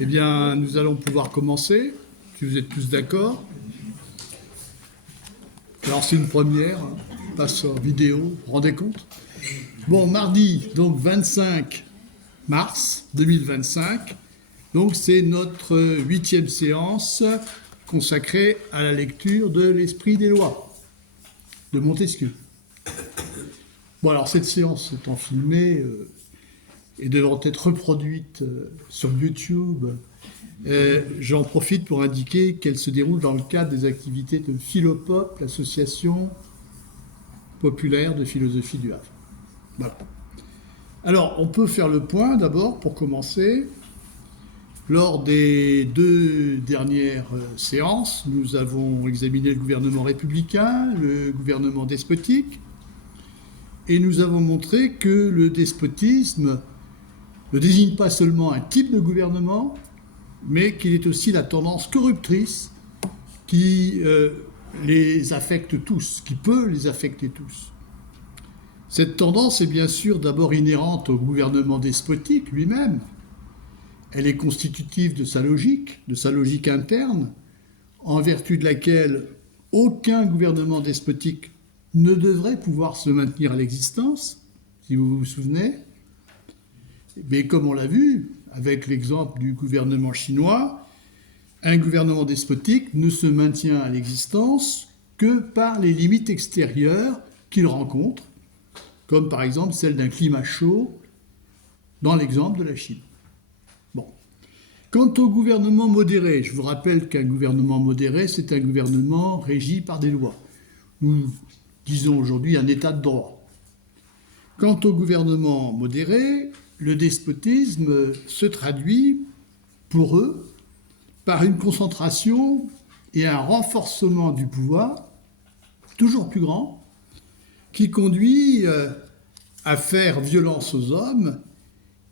Eh bien, nous allons pouvoir commencer, si vous êtes tous d'accord. Alors, c'est une première, hein, passe en vidéo, vous vous rendez compte? Bon, mardi, donc 25 mars 2025, donc c'est notre 8e séance consacrée à la lecture de l'Esprit des lois de Montesquieu. Bon, alors cette séance étant filmée et devant être reproduite sur YouTube, j'en profite pour indiquer qu'elle se déroule dans le cadre des activités de Philopop, l'association populaire de philosophie du Havre. Voilà. Alors, on peut faire le point d'abord, pour commencer. Lors des 2 dernières séances, nous avons examiné le gouvernement républicain, le gouvernement despotique, et nous avons montré que le despotisme ne désigne pas seulement un type de gouvernement, mais qu'il est aussi la tendance corruptrice qui les affecte tous, qui peut les affecter tous. Cette tendance est bien sûr d'abord inhérente au gouvernement despotique lui-même. Elle est constitutive de sa logique interne, en vertu de laquelle aucun gouvernement despotique ne devrait pouvoir se maintenir à l'existence, si vous vous souvenez. Mais comme on l'a vu, avec l'exemple du gouvernement chinois, un gouvernement despotique ne se maintient à l'existence que par les limites extérieures qu'il rencontre, comme par exemple celle d'un climat chaud, dans l'exemple de la Chine. Bon. Quant au gouvernement modéré, je vous rappelle qu'un gouvernement modéré, c'est un gouvernement régi par des lois. Nous disons aujourd'hui un état de droit. Quant au gouvernement modéré, le despotisme se traduit, pour eux, par une concentration et un renforcement du pouvoir, toujours plus grand, qui conduit à faire violence aux hommes.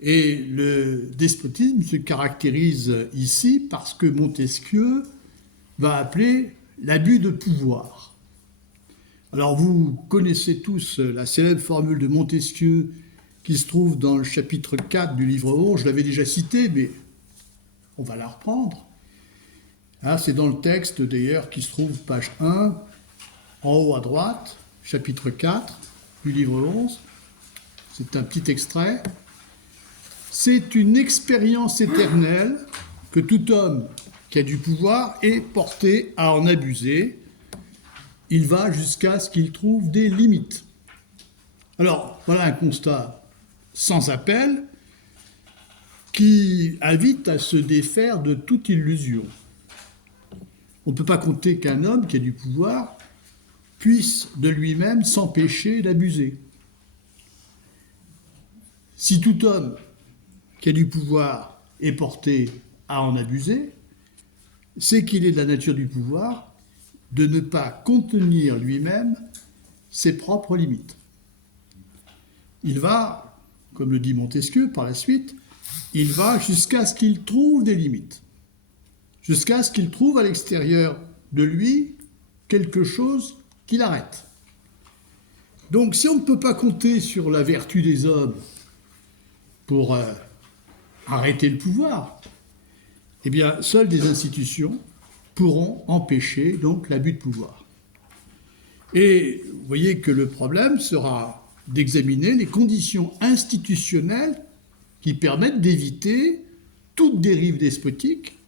Et le despotisme se caractérise ici par ce que Montesquieu va appeler l'abus de pouvoir. Alors vous connaissez tous la célèbre formule de Montesquieu qui se trouve dans le chapitre 4 du livre 11, je l'avais déjà cité, mais on va la reprendre. Hein, c'est dans le texte d'ailleurs qui se trouve page 1, en haut à droite, chapitre 4 du livre 11. C'est un petit extrait. C'est une expérience éternelle que tout homme qui a du pouvoir est porté à en abuser. Il va jusqu'à ce qu'il trouve des limites. Alors, voilà un constat sans appel qui invite à se défaire de toute illusion. On ne peut pas compter qu'un homme qui a du pouvoir puisse de lui-même s'empêcher d'abuser. Si tout homme qui a du pouvoir est porté à en abuser, c'est qu'il est de la nature du pouvoir de ne pas contenir lui-même ses propres limites. Il va, comme le dit Montesquieu par la suite, il va jusqu'à ce qu'il trouve des limites, jusqu'à ce qu'il trouve à l'extérieur de lui quelque chose qui l'arrête. Donc si on ne peut pas compter sur la vertu des hommes pour arrêter le pouvoir, eh bien, seules des institutions pourront empêcher donc l'abus de pouvoir. Et vous voyez que le problème sera d'examiner les conditions institutionnelles qui permettent d'éviter toute dérive despotique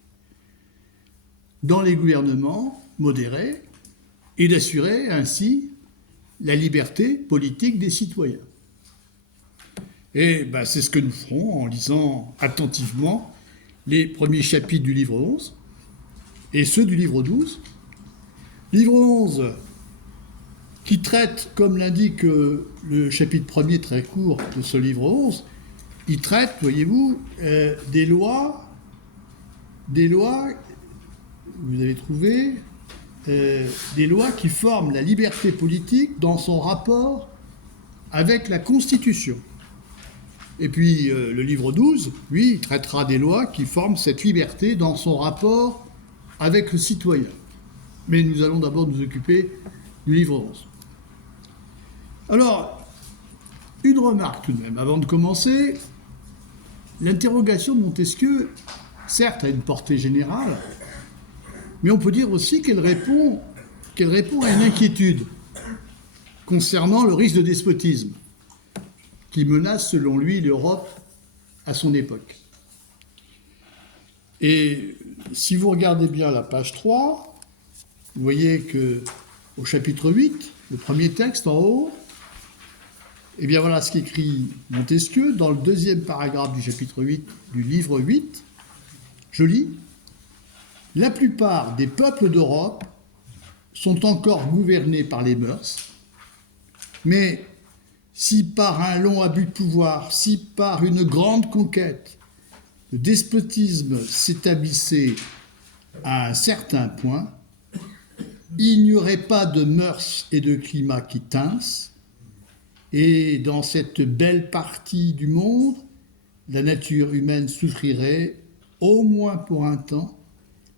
dans les gouvernements modérés et d'assurer ainsi la liberté politique des citoyens. Et ben, c'est ce que nous ferons en lisant attentivement les premiers chapitres du livre 11 et ceux du livre 12. Livre 11 qui traite, comme l'indique le chapitre premier très court de ce livre 11, il traite, voyez-vous, des lois, vous avez trouvé, des lois qui forment la liberté politique dans son rapport avec la Constitution. Et puis le livre 12, lui, il traitera des lois qui forment cette liberté dans son rapport avec le citoyen. Mais nous allons d'abord nous occuper du livre 11. Alors, une remarque tout de même, avant de commencer. L'interrogation de Montesquieu certes, a une portée générale, mais on peut dire aussi qu'elle répond à une inquiétude concernant le risque de despotisme qui menace, selon lui, l'Europe à son époque. Et si vous regardez bien la page 3, vous voyez qu'au chapitre 8, le premier texte en haut, eh bien voilà ce qu'écrit Montesquieu dans le deuxième paragraphe du chapitre 8 du livre 8. Je lis : « La plupart des peuples d'Europe sont encore gouvernés par les mœurs, mais si par un long abus de pouvoir, si par une grande conquête, le despotisme s'établissait à un certain point, il n'y aurait pas de mœurs et de climat qui tinssent, et dans cette belle partie du monde, la nature humaine souffrirait, au moins pour un temps,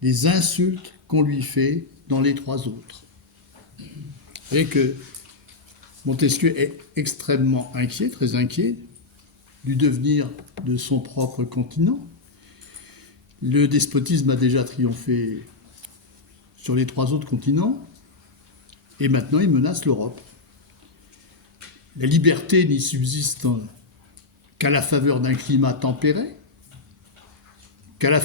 des insultes qu'on lui fait dans les trois autres. » Vous voyez que Montesquieu est extrêmement inquiet, très inquiet, du devenir de son propre continent. Le despotisme a déjà triomphé sur les trois autres continents, et maintenant il menace l'Europe. La liberté n'y subsiste qu'à la faveur d'un climat tempéré, qu'à la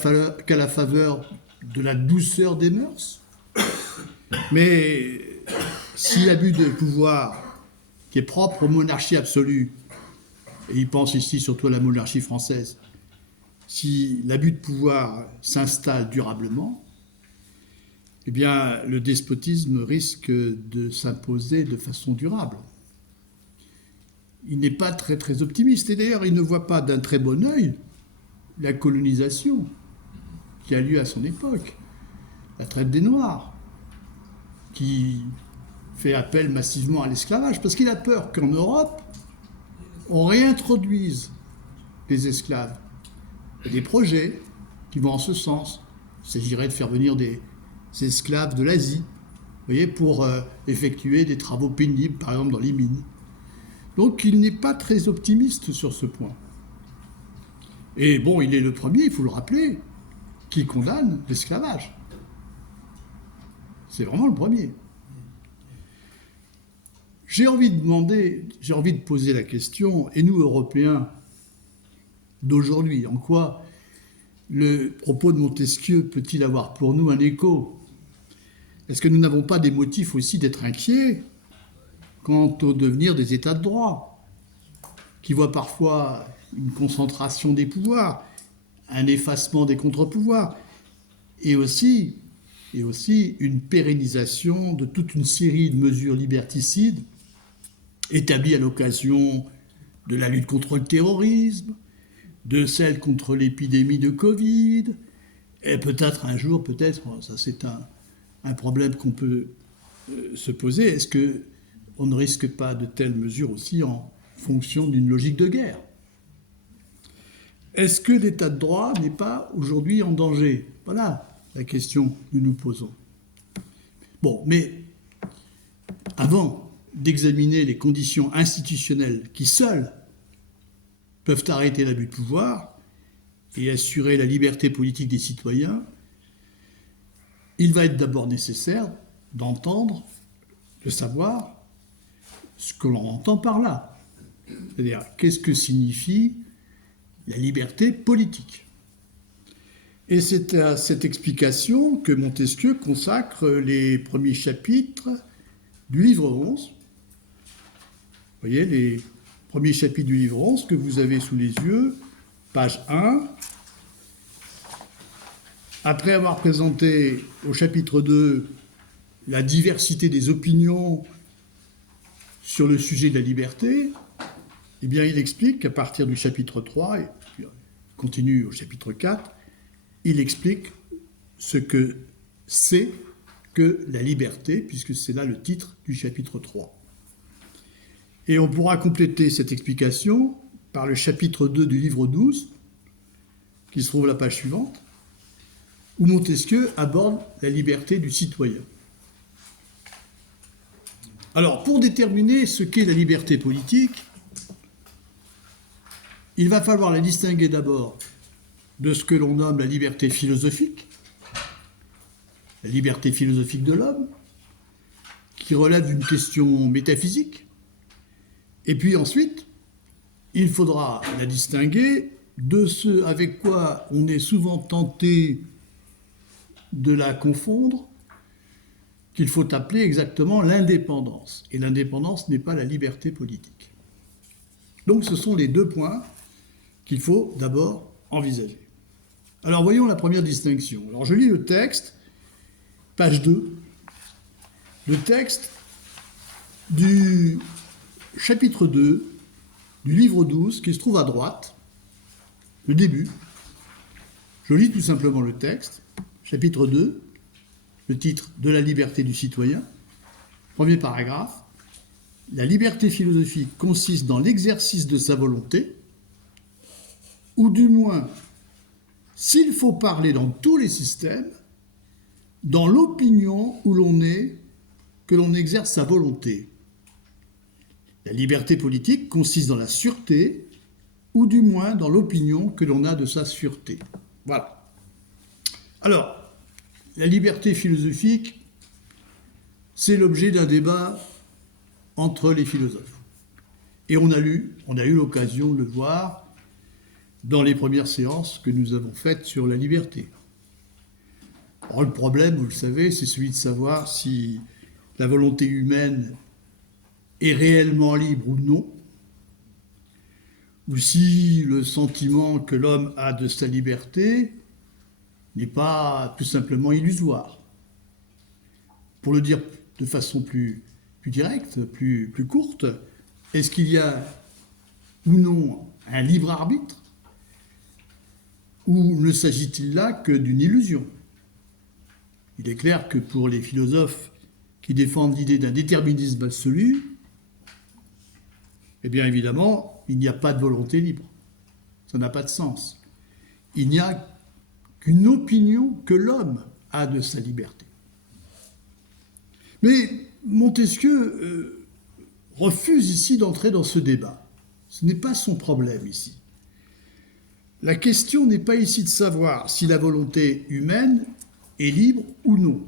faveur de la douceur des mœurs. Mais si l'abus de pouvoir qui est propre aux monarchies absolues, et il pense ici surtout à la monarchie française, si l'abus de pouvoir s'installe durablement, eh bien le despotisme risque de s'imposer de façon durable. Il n'est pas très très optimiste, et d'ailleurs il ne voit pas d'un très bon œil la colonisation qui a lieu à son époque, la traite des Noirs, qui fait appel massivement à l'esclavage, parce qu'il a peur qu'en Europe, on réintroduise les esclaves. Il y a des projets qui vont en ce sens. Il s'agirait de faire venir des esclaves de l'Asie, vous voyez, pour effectuer des travaux pénibles, par exemple dans les mines. Donc il n'est pas très optimiste sur ce point. Et bon, il est le premier, il faut le rappeler, qui condamne l'esclavage. C'est vraiment le premier. J'ai envie de poser la question, et nous, Européens d'aujourd'hui, en quoi le propos de Montesquieu peut-il avoir pour nous un écho ? Est-ce que nous n'avons pas des motifs aussi d'être inquiets quant au devenir des États de droit, qui voient parfois une concentration des pouvoirs, un effacement des contre-pouvoirs, et aussi une pérennisation de toute une série de mesures liberticides établies à l'occasion de la lutte contre le terrorisme, de celle contre l'épidémie de Covid, et peut-être un jour, ça c'est un problème qu'on peut se poser, est-ce qu'on ne risque pas de telles mesures aussi en fonction d'une logique de guerre ? Est-ce que l'état de droit n'est pas aujourd'hui en danger ? Voilà la question que nous nous posons. Bon, mais avant d'examiner les conditions institutionnelles qui seules peuvent arrêter l'abus de pouvoir et assurer la liberté politique des citoyens, il va être d'abord nécessaire d'entendre, de savoir ce que l'on entend par là. C'est-à-dire, qu'est-ce que signifie la liberté politique ? Et c'est à cette explication que Montesquieu consacre les premiers chapitres du livre 11. Vous voyez, les premiers chapitres du livre 11 que vous avez sous les yeux, page 1. Après avoir présenté au chapitre 2 la diversité des opinions sur le sujet de la liberté, eh bien, il explique qu'à partir du chapitre 3, et puis continue au chapitre 4, il explique ce que c'est que la liberté, puisque c'est là le titre du chapitre 3. Et on pourra compléter cette explication par le chapitre 2 du livre 12, qui se trouve à la page suivante, où Montesquieu aborde la liberté du citoyen. Alors, pour déterminer ce qu'est la liberté politique, il va falloir la distinguer d'abord de ce que l'on nomme la liberté philosophique de l'homme, qui relève d'une question métaphysique. Et puis ensuite, il faudra la distinguer de ce avec quoi on est souvent tenté de la confondre, qu'il faut appeler exactement l'indépendance. Et l'indépendance n'est pas la liberté politique. Donc ce sont les deux points qu'il faut d'abord envisager. Alors voyons la première distinction. Alors je lis le texte, page 2, le texte du chapitre 2 du livre 12 qui se trouve à droite, le début. Je lis tout simplement le texte, chapitre 2, le titre « De la liberté du citoyen », premier paragraphe. La liberté philosophique consiste dans l'exercice de sa volonté, ou du moins, s'il faut parler dans tous les systèmes, dans l'opinion où l'on est, que l'on exerce sa volonté. La liberté politique consiste dans la sûreté, ou du moins dans l'opinion que l'on a de sa sûreté. Voilà. Alors, la liberté philosophique, c'est l'objet d'un débat entre les philosophes. Et on a eu l'occasion de le voir dans les premières séances que nous avons faites sur la liberté. Alors, le problème, vous le savez, c'est celui de savoir si la volonté humaine est réellement libre ou non, ou si le sentiment que l'homme a de sa liberté n'est pas tout simplement illusoire. Pour le dire de façon plus directe, plus courte, est-ce qu'il y a ou non un libre arbitre, ou ne s'agit-il là que d'une illusion? Il est clair que pour les philosophes qui défendent l'idée d'un déterminisme absolu, eh bien évidemment, il n'y a pas de volonté libre. Ça n'a pas de sens. Il n'y a qu'une opinion que l'homme a de sa liberté. Mais Montesquieu refuse ici d'entrer dans ce débat. Ce n'est pas son problème ici. La question n'est pas ici de savoir si la volonté humaine est libre ou non.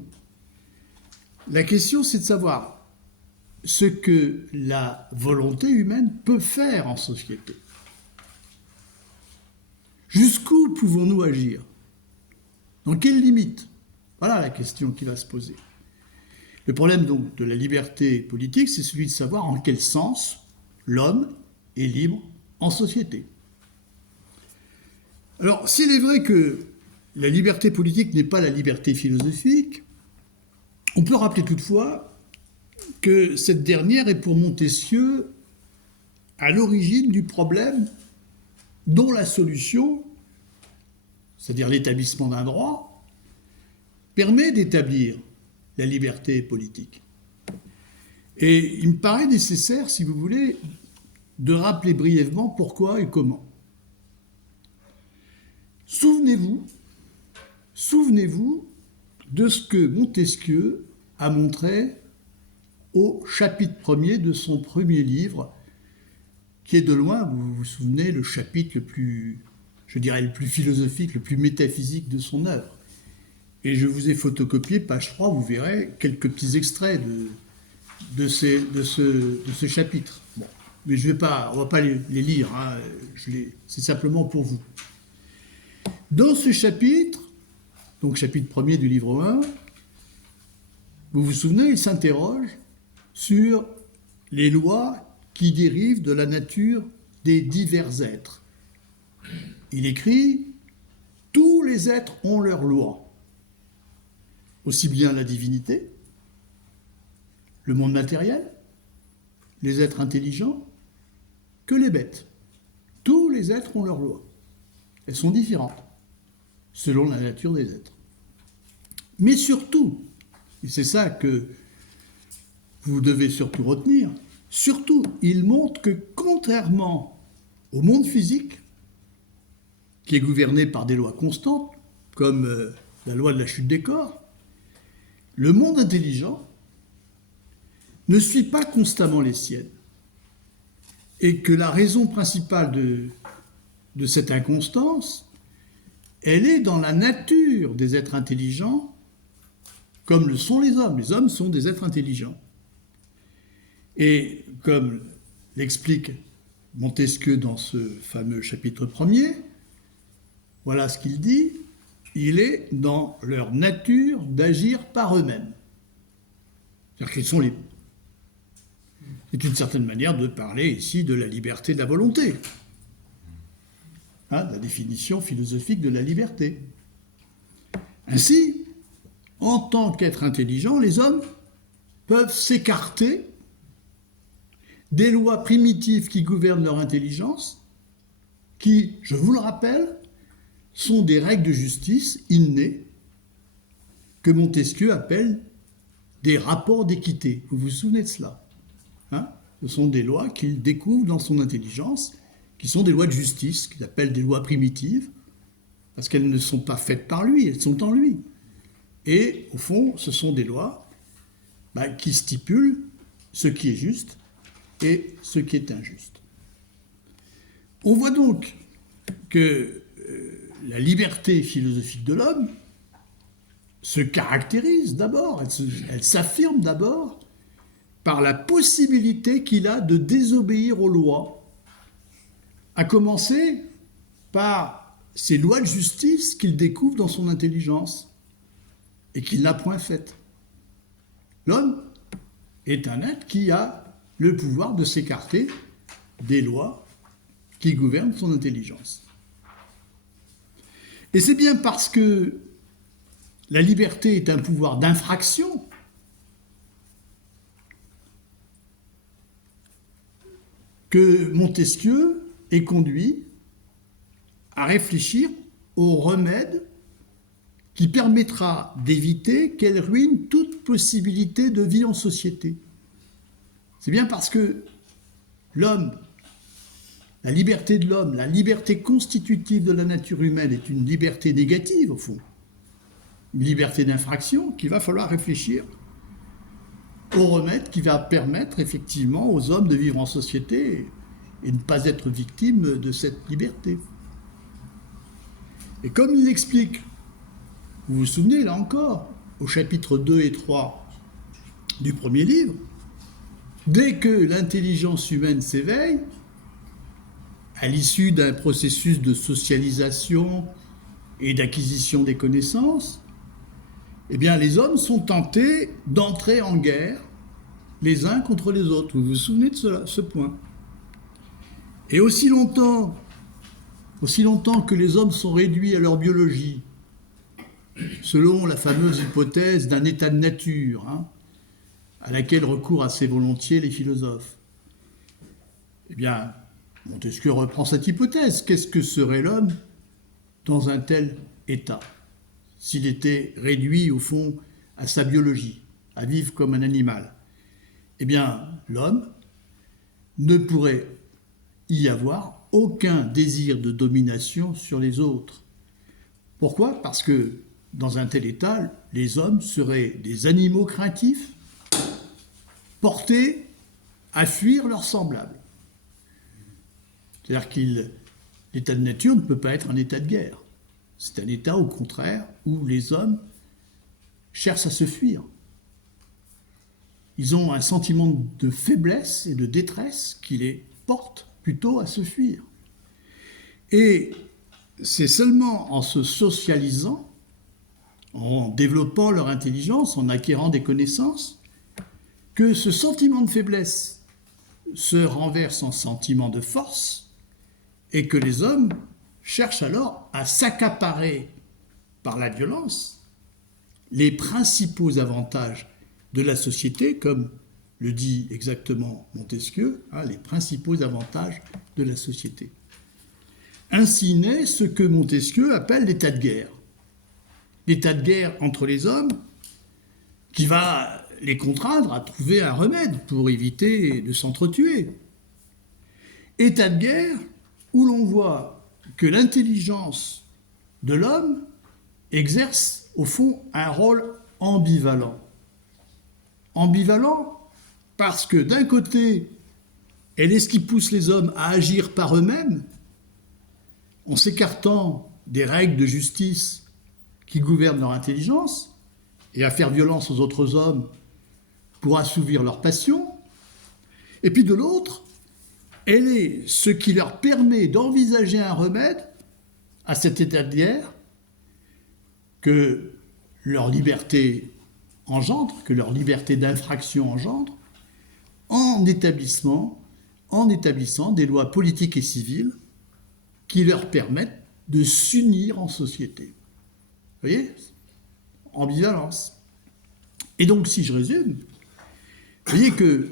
La question, c'est de savoir ce que la volonté humaine peut faire en société. Jusqu'où pouvons-nous agir? Dans quelles limites? Voilà la question qui va se poser. Le problème donc de la liberté politique, c'est celui de savoir en quel sens l'homme est libre en société. Alors, s'il est vrai que la liberté politique n'est pas la liberté philosophique, on peut rappeler toutefois que cette dernière est pour Montesquieu à l'origine du problème dont la solution, c'est-à-dire l'établissement d'un droit, permet d'établir la liberté politique. Et il me paraît nécessaire, si vous voulez, de rappeler brièvement pourquoi et comment. Souvenez-vous de ce que Montesquieu a montré au chapitre 1er de son premier livre, qui est de loin, vous vous souvenez, le chapitre le plus, je dirais, le plus philosophique, le plus métaphysique de son œuvre. Et je vous ai photocopié, page 3, vous verrez quelques petits extraits de ce chapitre. Bon, mais on ne va pas les lire, hein, c'est simplement pour vous. Dans ce chapitre, donc chapitre 1er du livre 1, vous vous souvenez, il s'interroge sur les lois qui dérivent de la nature des divers êtres. Il écrit « Tous les êtres ont leurs lois ». Aussi bien la divinité, le monde matériel, les êtres intelligents, que les bêtes. Tous les êtres ont leurs lois. Elles sont différentes, selon la nature des êtres. Mais surtout, et c'est ça que vous devez surtout retenir, surtout, il montre que contrairement au monde physique, qui est gouverné par des lois constantes, comme la loi de la chute des corps, le monde intelligent ne suit pas constamment les siennes. Et que la raison principale de cette inconstance elle est dans la nature des êtres intelligents, comme le sont les hommes. Les hommes sont des êtres intelligents. Et comme l'explique Montesquieu dans ce fameux chapitre 1er, voilà ce qu'il dit, il est dans leur nature d'agir par eux-mêmes. C'est-à-dire qu'ils sont libres. C'est une certaine manière de parler ici de la liberté de la volonté. La définition philosophique de la liberté. Ainsi, en tant qu'être intelligent, les hommes peuvent s'écarter des lois primitives qui gouvernent leur intelligence, qui, je vous le rappelle, sont des règles de justice innées que Montesquieu appelle des rapports d'équité. Vous vous souvenez de cela ? Ce sont des lois qu'il découvre dans son intelligence, qui sont des lois de justice, qu'il appelle des lois primitives, parce qu'elles ne sont pas faites par lui, elles sont en lui. Et au fond, ce sont des lois qui stipulent ce qui est juste et ce qui est injuste. On voit donc que la liberté philosophique de l'homme se caractérise d'abord, elle s'affirme d'abord par la possibilité qu'il a de désobéir aux lois, à commencer par ces lois de justice qu'il découvre dans son intelligence et qu'il n'a point faites. L'homme est un être qui a le pouvoir de s'écarter des lois qui gouvernent son intelligence. Et c'est bien parce que la liberté est un pouvoir d'infraction que Montesquieu est conduit à réfléchir au remède qui permettra d'éviter qu'elle ruine toute possibilité de vie en société. C'est bien parce que l'homme, la liberté de l'homme, la liberté constitutive de la nature humaine est une liberté négative, au fond, une liberté d'infraction, qu'il va falloir réfléchir au remède qui va permettre effectivement aux hommes de vivre en société et ne pas être victimes de cette liberté. Et comme il l'explique, vous vous souvenez là encore, au chapitre 2 et 3 du premier livre, dès que l'intelligence humaine s'éveille, à l'issue d'un processus de socialisation et d'acquisition des connaissances, eh bien, les hommes sont tentés d'entrer en guerre les uns contre les autres. Vous vous souvenez de ce point ? Et aussi longtemps que les hommes sont réduits à leur biologie, selon la fameuse hypothèse d'un état de nature, à laquelle recourent assez volontiers les philosophes, eh bien, Montesquieu reprend cette hypothèse. Qu'est-ce que serait l'homme dans un tel état ? S'il était réduit, au fond, à sa biologie, à vivre comme un animal, eh bien, l'homme ne pourrait y avoir aucun désir de domination sur les autres. Pourquoi ? Parce que, dans un tel état, les hommes seraient des animaux craintifs, portés à fuir leurs semblables. C'est-à-dire que l'état de nature ne peut pas être un état de guerre. C'est un état, au contraire, où les hommes cherchent à se fuir. Ils ont un sentiment de faiblesse et de détresse qui les porte plutôt à se fuir. Et c'est seulement en se socialisant, en développant leur intelligence, en acquérant des connaissances, que ce sentiment de faiblesse se renverse en sentiment de force et que les hommes cherchent alors à s'accaparer par la violence les principaux avantages de la société, comme le dit exactement Montesquieu, les principaux avantages de la société. Ainsi naît ce que Montesquieu appelle l'état de guerre. L'état de guerre entre les hommes qui va les contraindre à trouver un remède pour éviter de s'entretuer. État de guerre où l'on voit que l'intelligence de l'homme exerce, au fond, un rôle ambivalent. Ambivalent parce que, d'un côté, elle est ce qui pousse les hommes à agir par eux-mêmes, en s'écartant des règles de justice qui gouvernent leur intelligence et à faire violence aux autres hommes pour assouvir leurs passions. Et puis de l'autre, elle est ce qui leur permet d'envisager un remède à cet état de guerre que leur liberté engendre, que leur liberté d'infraction engendre, en établissant des lois politiques et civiles qui leur permettent de s'unir en société. Vous voyez ? Ambivalence. Et donc, si je résume, vous voyez que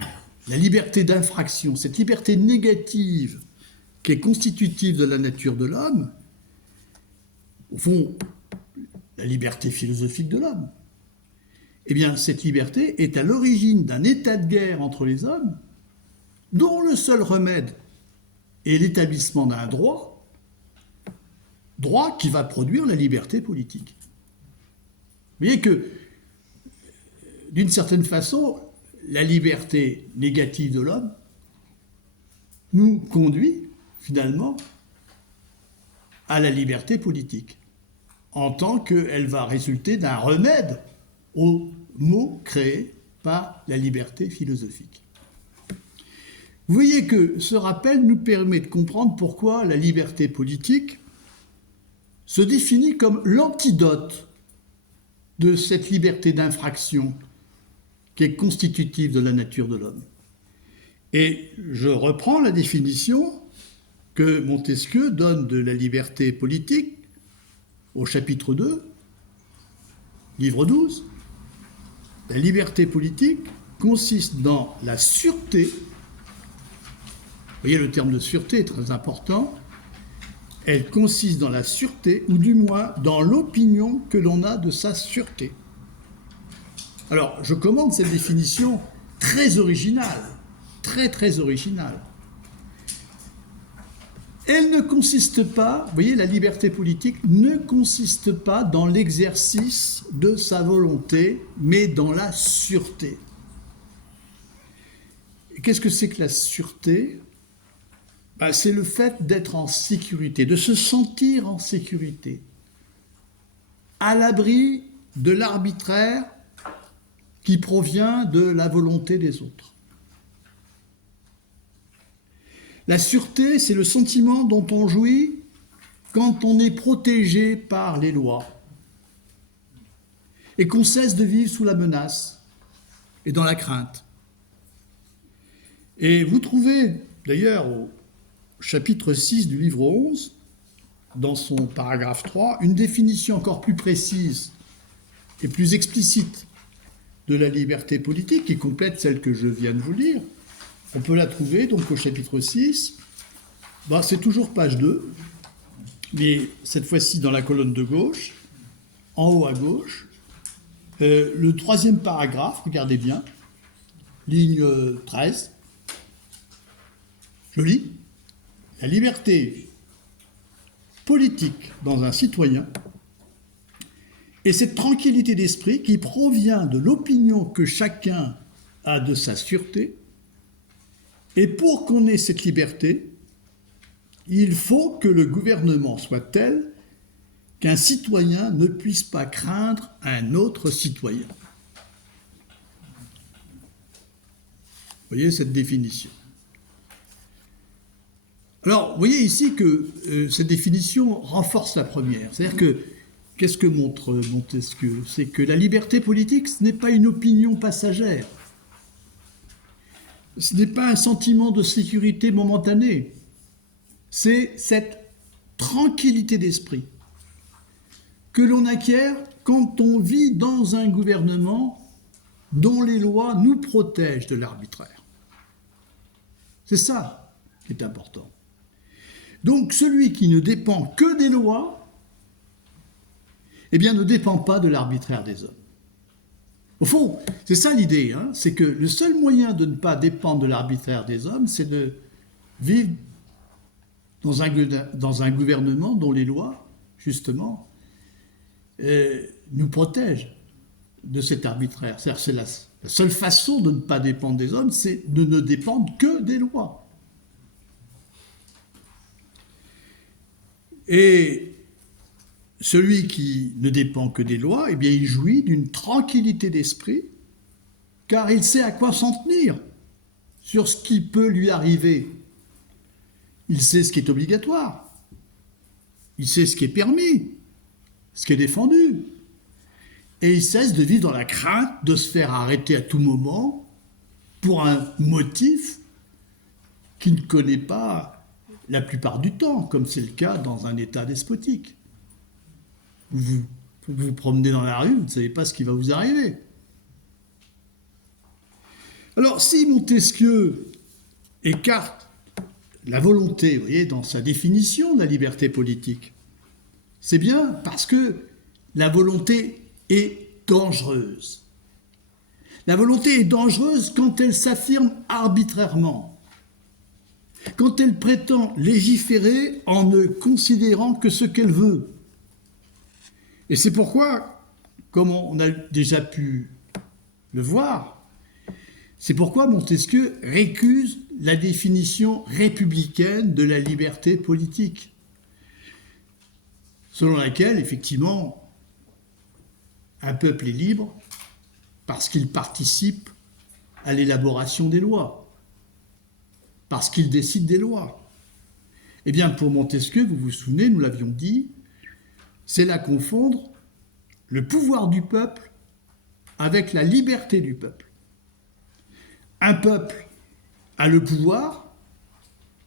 la liberté d'infraction, cette liberté négative qui est constitutive de la nature de l'homme, au fond, la liberté philosophique de l'homme, eh bien, cette liberté est à l'origine d'un état de guerre entre les hommes dont le seul remède est l'établissement d'un droit qui va produire la liberté politique. Vous voyez que, d'une certaine façon, la liberté négative de l'homme nous conduit, finalement, à la liberté politique, en tant qu'elle va résulter d'un remède aux maux créés par la liberté philosophique. Vous voyez que ce rappel nous permet de comprendre pourquoi la liberté politique se définit comme l'antidote de cette liberté d'infraction qui est constitutive de la nature de l'homme. Et je reprends la définition que Montesquieu donne de la liberté politique au chapitre 2, livre 12. La liberté politique consiste dans la sûreté. Vous voyez, le terme de sûreté est très important. Elle consiste dans la sûreté, ou du moins dans l'opinion que l'on a de sa sûreté. Alors, je commande cette définition très originale, très originale. Elle ne consiste pas, vous voyez, la liberté politique ne consiste pas dans l'exercice de sa volonté, mais dans la sûreté. Et qu'est-ce que c'est que la sûreté ? C'est le fait d'être en sécurité, de se sentir en sécurité, à l'abri de l'arbitraire qui provient de la volonté des autres. La sûreté, c'est le sentiment dont on jouit quand on est protégé par les lois et qu'on cesse de vivre sous la menace et dans la crainte. Et vous trouvez, d'ailleurs, au chapitre 6 du livre 11, dans son paragraphe 3, une définition encore plus précise et plus explicite de la liberté politique, qui complète celle que je viens de vous lire. On peut la trouver donc au chapitre 6. C'est toujours page 2, mais cette fois-ci dans la colonne de gauche, en haut à gauche. Le troisième paragraphe, regardez bien, ligne 13. Je lis. La liberté politique dans un citoyen est cette tranquillité d'esprit qui provient de l'opinion que chacun a de sa sûreté. Et pour qu'on ait cette liberté, il faut que le gouvernement soit tel qu'un citoyen ne puisse pas craindre un autre citoyen. Vous voyez cette définition. Alors, vous voyez ici que cette définition renforce la première. C'est-à-dire que, qu'est-ce que montre Montesquieu ? C'est que la liberté politique, ce n'est pas une opinion passagère. Ce n'est pas un sentiment de sécurité momentanée. C'est cette tranquillité d'esprit que l'on acquiert quand on vit dans un gouvernement dont les lois nous protègent de l'arbitraire. C'est ça qui est important. Donc celui qui ne dépend que des lois, eh bien ne dépend pas de l'arbitraire des hommes. Au fond, c'est ça l'idée, c'est que le seul moyen de ne pas dépendre de l'arbitraire des hommes, c'est de vivre dans un gouvernement dont les lois, justement, nous protègent de cet arbitraire. C'est-à-dire, c'est la seule façon de ne pas dépendre des hommes, c'est de ne dépendre que des lois. Et celui qui ne dépend que des lois, eh bien, il jouit d'une tranquillité d'esprit, car il sait à quoi s'en tenir sur ce qui peut lui arriver. Il sait ce qui est obligatoire, il sait ce qui est permis, ce qui est défendu, et il cesse de vivre dans la crainte de se faire arrêter à tout moment pour un motif qu'il ne connaît pas la plupart du temps, comme c'est le cas dans un État despotique. Vous vous promenez dans la rue, vous ne savez pas ce qui va vous arriver. Alors, si Montesquieu écarte la volonté, vous voyez, dans sa définition de la liberté politique, c'est bien parce que la volonté est dangereuse. La volonté est dangereuse quand elle s'affirme arbitrairement, quand elle prétend légiférer en ne considérant que ce qu'elle veut. Et c'est pourquoi, comme on a déjà pu le voir, c'est pourquoi Montesquieu récuse la définition républicaine de la liberté politique, selon laquelle, effectivement, un peuple est libre parce qu'il participe à l'élaboration des lois, parce qu'il décide des lois. Eh bien, pour Montesquieu, vous vous souvenez, nous l'avions dit, c'est là confondre le pouvoir du peuple avec la liberté du peuple. Un peuple a le pouvoir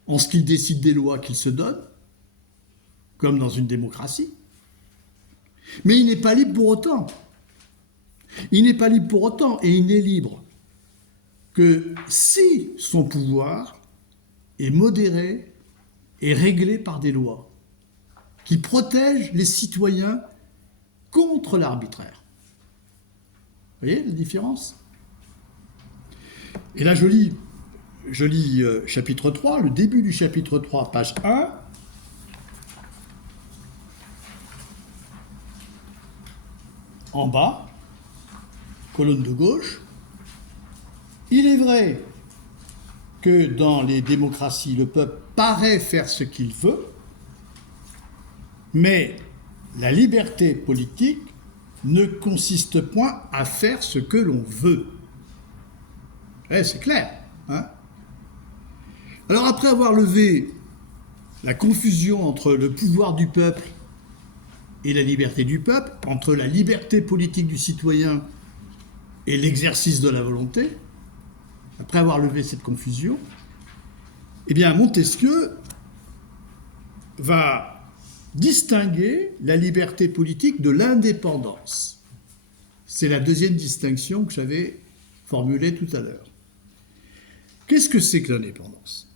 en ce qu'il décide des lois qu'il se donne, comme dans une démocratie, mais il n'est pas libre pour autant. Il n'est pas libre pour autant, et il n'est libre que si son pouvoir est modéré et réglé par des lois qui protègent les citoyens contre l'arbitraire. Vous voyez la différence ? Et là, je lis chapitre 3, le début du chapitre 3, page 1. En bas, colonne de gauche, il est vrai que dans les démocraties, le peuple paraît faire ce qu'il veut, mais la liberté politique ne consiste point à faire ce que l'on veut. C'est clair, hein ? Alors après avoir levé la confusion entre le pouvoir du peuple et la liberté du peuple, entre la liberté politique du citoyen et l'exercice de la volonté, après avoir levé cette confusion, eh bien Montesquieu va distinguer la liberté politique de l'indépendance. C'est la deuxième distinction que j'avais formulée tout à l'heure. Qu'est-ce que c'est que l'indépendance ?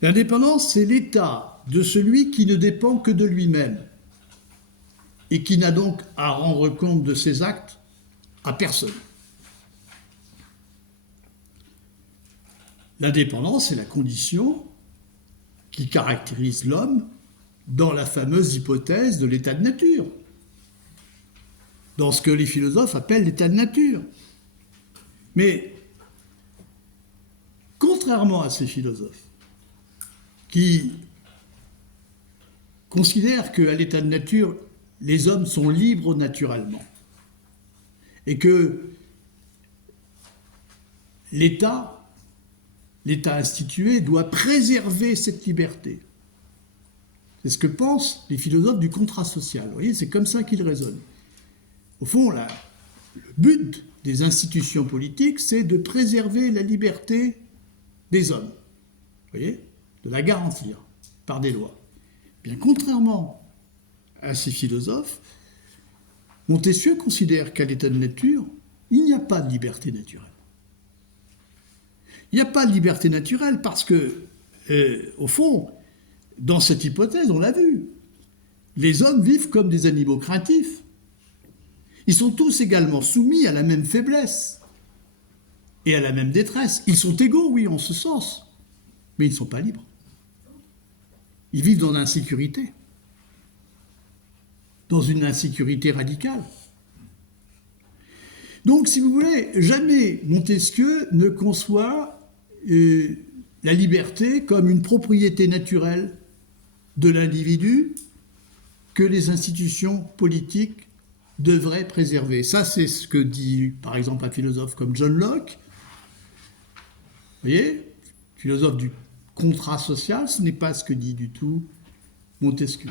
L'indépendance, c'est l'état de celui qui ne dépend que de lui-même et qui n'a donc à rendre compte de ses actes à personne. L'indépendance est la condition qui caractérise l'homme dans la fameuse hypothèse de l'état de nature, dans ce que les philosophes appellent l'état de nature. Mais, contrairement à ces philosophes, qui considèrent qu'à l'état de nature, les hommes sont libres naturellement, et que l'État institué doit préserver cette liberté. C'est ce que pensent les philosophes du contrat social. Vous voyez, c'est comme ça qu'ils raisonnent. Au fond, le but des institutions politiques, c'est de préserver la liberté des hommes. Vous voyez, de la garantir par des lois. Bien contrairement à ces philosophes, Montesquieu considère qu'à l'état de nature, il n'y a pas de liberté naturelle. Il n'y a pas de liberté naturelle parce que, au fond, dans cette hypothèse, on l'a vu, les hommes vivent comme des animaux craintifs. Ils sont tous également soumis à la même faiblesse et à la même détresse. Ils sont égaux, oui, en ce sens, mais ils ne sont pas libres. Ils vivent dans l'insécurité, dans une insécurité radicale. Donc, si vous voulez, jamais Montesquieu ne conçoit la liberté comme une propriété naturelle de l'individu que les institutions politiques devraient préserver. Ça, c'est ce que dit, par exemple, un philosophe comme John Locke. Vous voyez, philosophe du contrat social, ce n'est pas ce que dit du tout Montesquieu.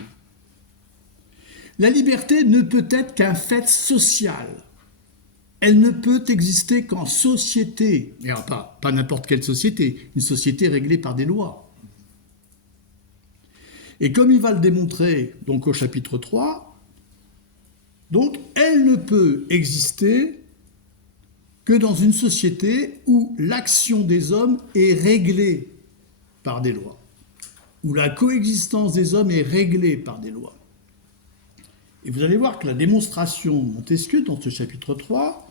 La liberté ne peut être qu'un fait social. Elle ne peut exister qu'en société. Et alors, pas n'importe quelle société, une société réglée par des lois. Et comme il va le démontrer donc au chapitre 3, donc elle ne peut exister que dans une société où l'action des hommes est réglée par des lois, où la coexistence des hommes est réglée par des lois. Et vous allez voir que la démonstration de Montesquieu dans ce chapitre 3,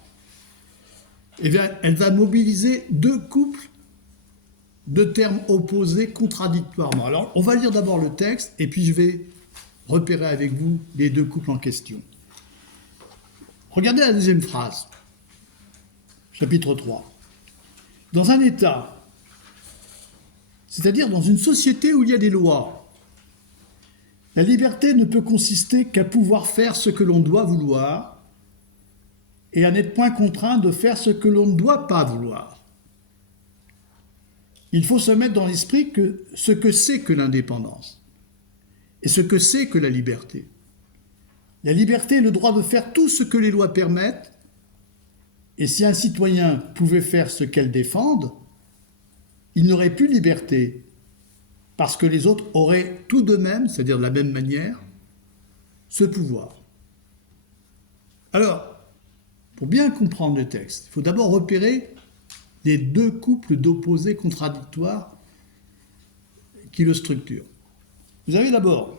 eh bien, elle va mobiliser deux couples de termes opposés contradictoirement. Alors, on va lire d'abord le texte, et puis je vais repérer avec vous les deux couples en question. Regardez la deuxième phrase, chapitre 3. Dans un État, c'est-à-dire dans une société où il y a des lois, la liberté ne peut consister qu'à pouvoir faire ce que l'on doit vouloir et à n'être point contraint de faire ce que l'on ne doit pas vouloir. Il faut se mettre dans l'esprit que ce que c'est que l'indépendance et ce que c'est que la liberté. La liberté est le droit de faire tout ce que les lois permettent, et si un citoyen pouvait faire ce qu'elles défendent, il n'aurait plus liberté, parce que les autres auraient tout de même, c'est-à-dire de la même manière, ce pouvoir. Alors, pour bien comprendre le texte, il faut d'abord repérer les deux couples d'opposés contradictoires qui le structurent. Vous avez d'abord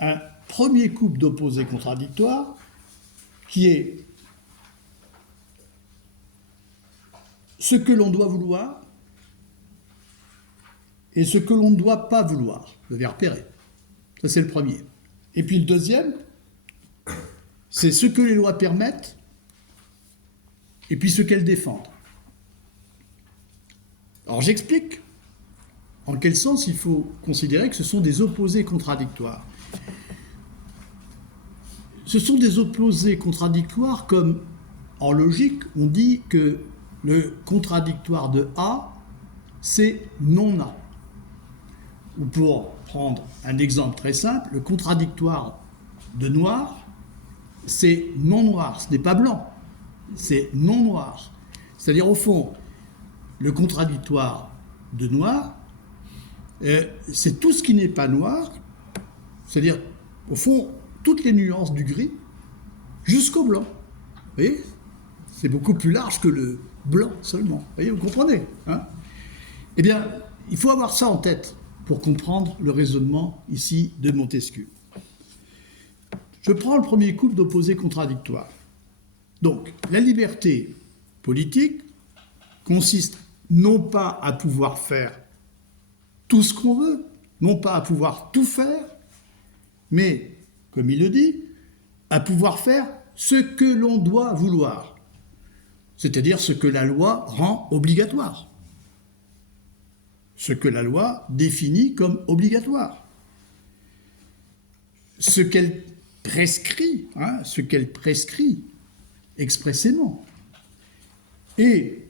un premier couple d'opposés contradictoires qui est ce que l'on doit vouloir et ce que l'on ne doit pas vouloir. Vous avez repéré. Ça, c'est le premier. Et puis le deuxième, c'est ce que les lois permettent et puis ce qu'elles défendent. Alors j'explique en quel sens il faut considérer que ce sont des opposés contradictoires. Ce sont des opposés contradictoires comme, en logique, on dit que le contradictoire de A, c'est non A. Ou pour prendre un exemple très simple, le contradictoire de noir, c'est non noir, ce n'est pas blanc, c'est non noir. C'est-à-dire, au fond, le contradictoire de noir, c'est tout ce qui n'est pas noir, c'est-à-dire, au fond, toutes les nuances du gris jusqu'au blanc. Vous voyez ? C'est beaucoup plus large que le blanc seulement. Vous voyez, vous comprenez, hein ? Eh bien, il faut avoir ça en tête pour comprendre le raisonnement ici de Montesquieu. Je prends le premier couple d'opposés contradictoires. Donc, la liberté politique consiste non pas à pouvoir faire tout ce qu'on veut, non pas à pouvoir tout faire, mais, comme il le dit, à pouvoir faire ce que l'on doit vouloir, c'est-à-dire ce que la loi rend obligatoire, ce que la loi définit comme obligatoire, ce qu'elle prescrit, expressément. Et,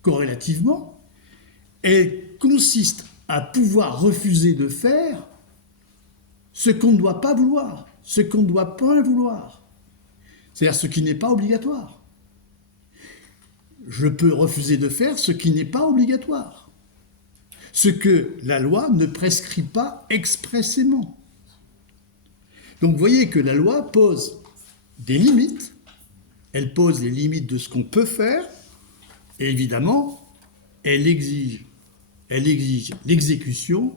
corrélativement, elle consiste à pouvoir refuser de faire ce qu'on ne doit pas vouloir, ce qu'on ne doit pas vouloir, c'est-à-dire ce qui n'est pas obligatoire. Je peux refuser de faire ce qui n'est pas obligatoire, ce que la loi ne prescrit pas expressément. Donc vous voyez que la loi pose des limites, elle pose les limites de ce qu'on peut faire, et évidemment, elle exige l'exécution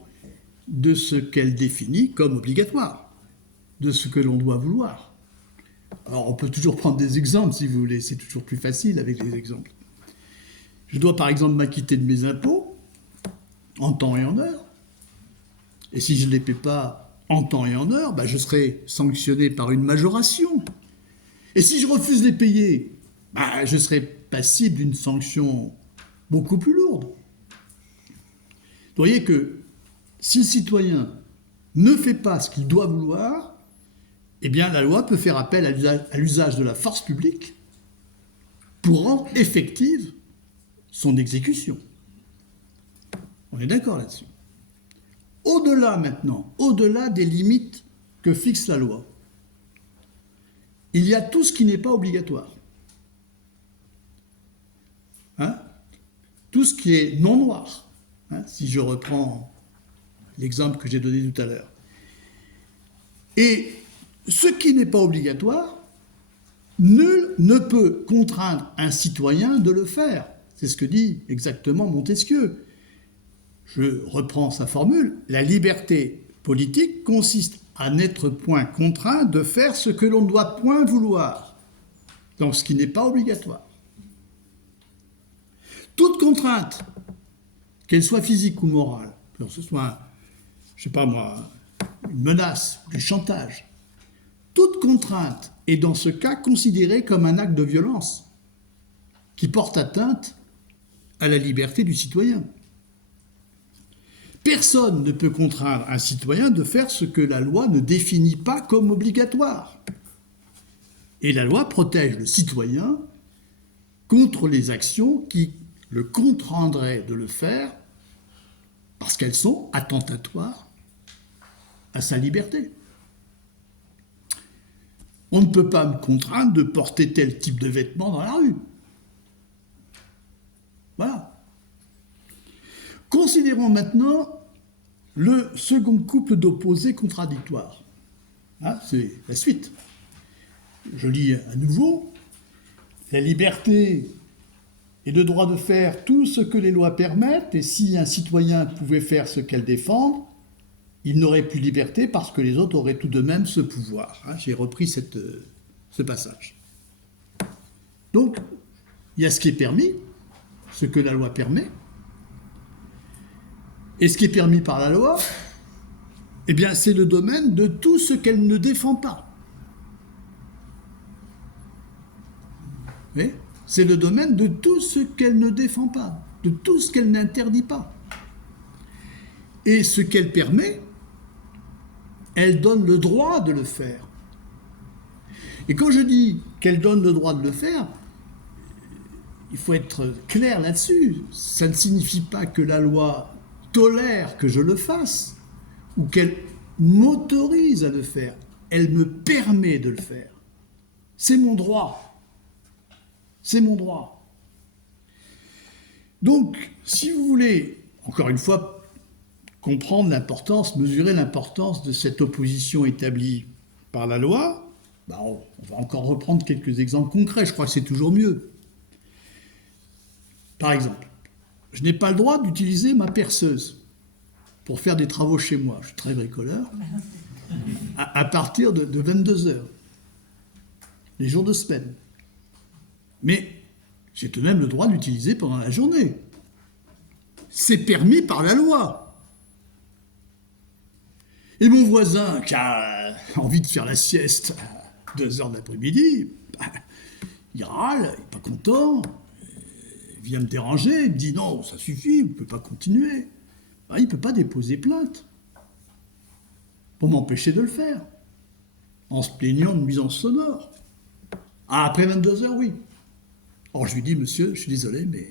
de ce qu'elle définit comme obligatoire, de ce que l'on doit vouloir. Alors on peut toujours prendre des exemples si vous voulez, c'est toujours plus facile avec les exemples. Je dois par exemple m'acquitter de mes impôts en temps et en heure, et si je ne les paie pas en temps et en heure, je serai sanctionné par une majoration. Et si je refuse de les payer, je serai passible d'une sanction beaucoup plus lourde. Vous voyez que si le citoyen ne fait pas ce qu'il doit vouloir, eh bien la loi peut faire appel à l'usage de la force publique pour rendre effective son exécution. On est d'accord là-dessus. Au-delà maintenant, au-delà des limites que fixe la loi, il y a tout ce qui n'est pas obligatoire. Hein? Tout ce qui est non noir, hein, si je reprends l'exemple que j'ai donné tout à l'heure. Et ce qui n'est pas obligatoire, nul ne peut contraindre un citoyen de le faire. C'est ce que dit exactement Montesquieu. Je reprends sa formule. La liberté politique consiste à n'être point contraint de faire ce que l'on ne doit point vouloir. Donc ce qui n'est pas obligatoire. Toute contrainte, qu'elle soit physique ou morale, que ce soit, je ne sais pas moi, une menace ou du chantage, toute contrainte est dans ce cas considérée comme un acte de violence qui porte atteinte à la liberté du citoyen. Personne ne peut contraindre un citoyen de faire ce que la loi ne définit pas comme obligatoire. Et la loi protège le citoyen contre les actions qui le contraindraient de le faire parce qu'elles sont attentatoires à sa liberté. On ne peut pas me contraindre de porter tel type de vêtements dans la rue. Voilà. Considérons maintenant le second couple d'opposés contradictoires. Hein, c'est la suite. Je lis à nouveau. La liberté est le droit de faire tout ce que les lois permettent, et si un citoyen pouvait faire ce qu'elles défendent, il n'aurait plus liberté parce que les autres auraient tout de même ce pouvoir. Hein, j'ai repris ce passage. Donc, il y a ce qui est permis, ce que la loi permet, et ce qui est permis par la loi, eh bien, c'est le domaine de tout ce qu'elle ne défend pas. Oui, c'est le domaine de tout ce qu'elle ne défend pas, de tout ce qu'elle n'interdit pas. Et ce qu'elle permet, elle donne le droit de le faire. Et quand je dis qu'elle donne le droit de le faire, il faut être clair là-dessus. Ça ne signifie pas que la loi tolère que je le fasse ou qu'elle m'autorise à le faire. Elle me permet de le faire. C'est mon droit. C'est mon droit. Donc, si vous voulez, encore une fois, comprendre l'importance, mesurer l'importance de cette opposition établie par la loi, on va encore reprendre quelques exemples concrets, je crois que c'est toujours mieux. Par exemple, je n'ai pas le droit d'utiliser ma perceuse pour faire des travaux chez moi, je suis très bricoleur, à partir de 22h, les jours de semaine. Mais j'ai tout de même le droit de l'utiliser pendant la journée. C'est permis par la loi. Et mon voisin qui a envie de faire la sieste à 2h de l'après-midi, il râle, il n'est pas content, il vient me déranger, il me dit non, ça suffit, vous ne pouvez pas continuer. Il ne peut pas déposer plainte pour m'empêcher de le faire, en se plaignant de nuisance sonore. Ah, après 22h, oui. Alors je lui dis, monsieur, je suis désolé, mais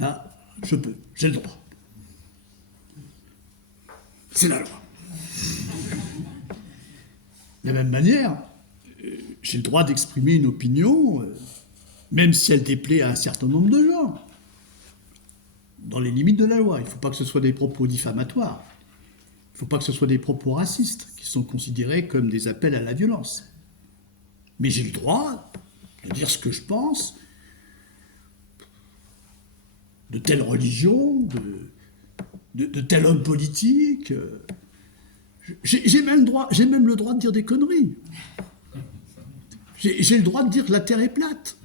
là, je peux, j'ai le droit. C'est la loi. De la même manière, j'ai le droit d'exprimer une opinion, même si elle déplaît à un certain nombre de gens, dans les limites de la loi. Il ne faut pas que ce soit des propos diffamatoires. Il ne faut pas que ce soit des propos racistes, qui sont considérés comme des appels à la violence. Mais j'ai le droit de dire ce que je pense de telle religion, de tel homme politique. J'ai même le droit de dire des conneries. J'ai le droit de dire que la Terre est plate.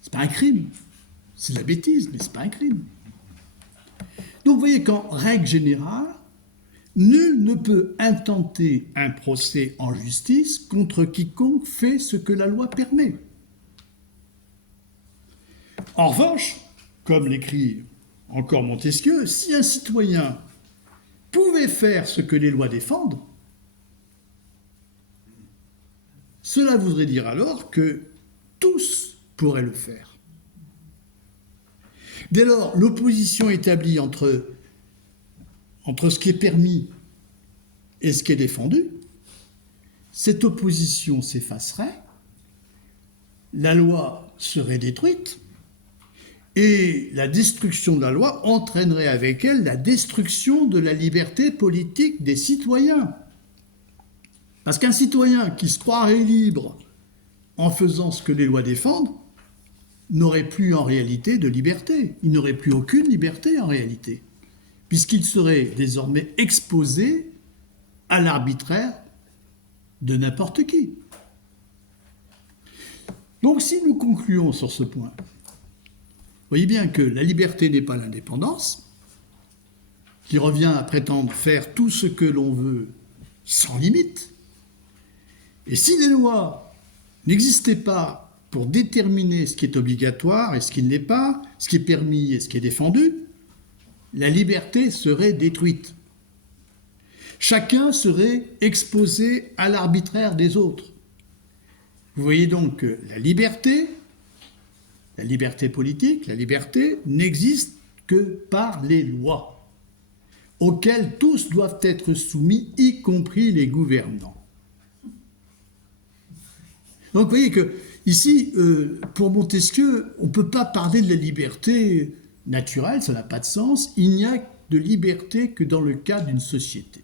C'est pas un crime. C'est de la bêtise, mais c'est pas un crime. Donc vous voyez qu'en règle générale, nul ne peut intenter un procès en justice contre quiconque fait ce que la loi permet. En revanche, comme l'écrit encore Montesquieu, si un citoyen pouvait faire ce que les lois défendent, cela voudrait dire alors que tous pourraient le faire. Dès lors, l'opposition établie entre ce qui est permis et ce qui est défendu, cette opposition s'effacerait, la loi serait détruite, et la destruction de la loi entraînerait avec elle la destruction de la liberté politique des citoyens. Parce qu'un citoyen qui se croirait libre en faisant ce que les lois défendent n'aurait plus en réalité de liberté. Il n'aurait plus aucune liberté en réalité, puisqu'il serait désormais exposé à l'arbitraire de n'importe qui. Donc si nous concluons sur ce point, vous voyez bien que la liberté n'est pas l'indépendance, qui revient à prétendre faire tout ce que l'on veut sans limite. Et si les lois n'existaient pas pour déterminer ce qui est obligatoire et ce qui ne l'est pas, ce qui est permis et ce qui est défendu, la liberté serait détruite. Chacun serait exposé à l'arbitraire des autres. Vous voyez donc que la liberté politique, la liberté n'existe que par les lois, auxquelles tous doivent être soumis, y compris les gouvernants. Donc vous voyez que ici, pour Montesquieu, on ne peut pas parler de la liberté naturelle, ça n'a pas de sens. Il n'y a de liberté que dans le cas d'une société.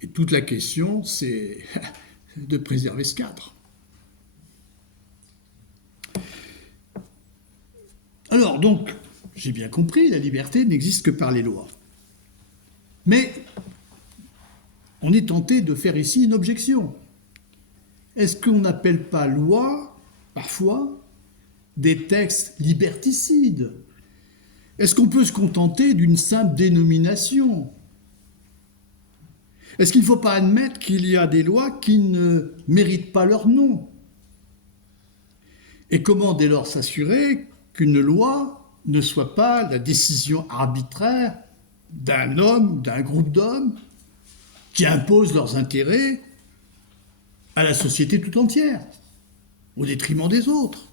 Et toute la question, c'est de préserver ce cadre. Alors, donc, j'ai bien compris, la liberté n'existe que par les lois. Mais on est tenté de faire ici une objection. Est-ce qu'on n'appelle pas loi, parfois, des textes liberticides? Est-ce qu'on peut se contenter d'une simple dénomination? Est-ce qu'il ne faut pas admettre qu'il y a des lois qui ne méritent pas leur nom? Et comment dès lors s'assurer qu'une loi ne soit pas la décision arbitraire d'un homme, d'un groupe d'hommes, qui imposent leurs intérêts à la société tout entière, au détriment des autres?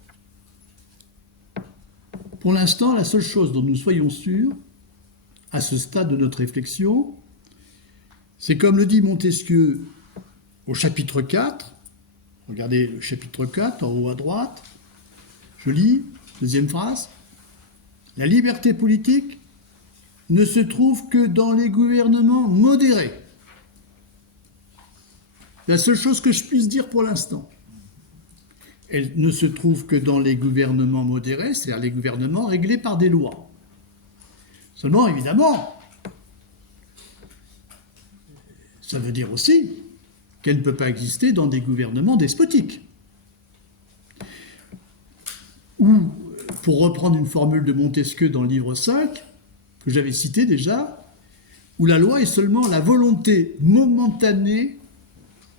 Pour l'instant, la seule chose dont nous soyons sûrs, à ce stade de notre réflexion, c'est comme le dit Montesquieu au chapitre 4, regardez le chapitre 4 en haut à droite, je lis, deuxième phrase, « La liberté politique ne se trouve que dans les gouvernements modérés. » La seule chose que je puisse dire pour l'instant, elle ne se trouve que dans les gouvernements modérés, c'est-à-dire les gouvernements réglés par des lois. Seulement, évidemment, ça veut dire aussi qu'elle ne peut pas exister dans des gouvernements despotiques. Ou, pour reprendre une formule de Montesquieu dans le livre 5, que j'avais cité déjà, où la loi est seulement la volonté momentanée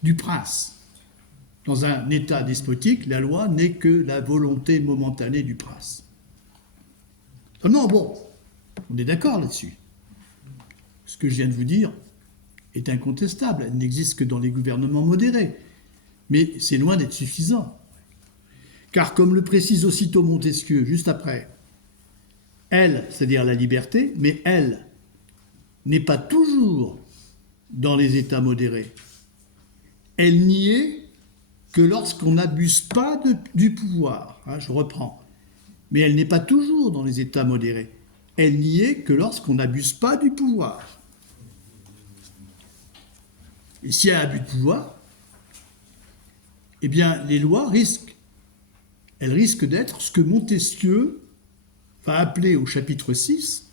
du prince. Dans un État despotique, la loi n'est que la volonté momentanée du prince. Seulement, bon, on est d'accord là-dessus. Ce que je viens de vous dire est incontestable. Elle n'existe que dans les gouvernements modérés. Mais c'est loin d'être suffisant. Car comme le précise aussitôt Montesquieu, juste après, elle, c'est-à-dire la liberté, mais elle n'est pas toujours dans les États modérés. Elle n'y est que lorsqu'on n'abuse pas du pouvoir. Je reprends. Mais elle n'est pas toujours dans les États modérés. Elle n'y est que lorsqu'on n'abuse pas du pouvoir. Et s'il y a abus de pouvoir, eh bien, les lois risquent d'être ce que Montesquieu va appeler au chapitre 6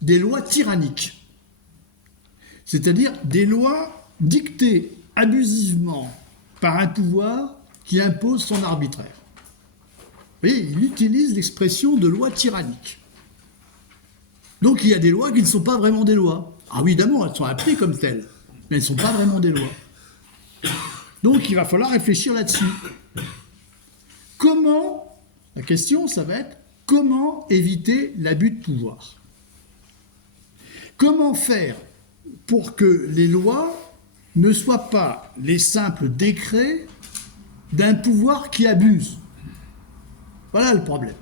des lois tyranniques. C'est-à-dire des lois dictées abusivement par un pouvoir qui impose son arbitraire. Vous voyez, il utilise l'expression de loi tyrannique. Donc il y a des lois qui ne sont pas vraiment des lois. Ah oui, évidemment, elles sont appelées comme telles, mais elles ne sont pas vraiment des lois. Donc il va falloir réfléchir là-dessus. Comment, La question, ça va être comment éviter l'abus de pouvoir? Comment faire pour que les lois ne soient pas les simples décrets d'un pouvoir qui abuse? Voilà le problème.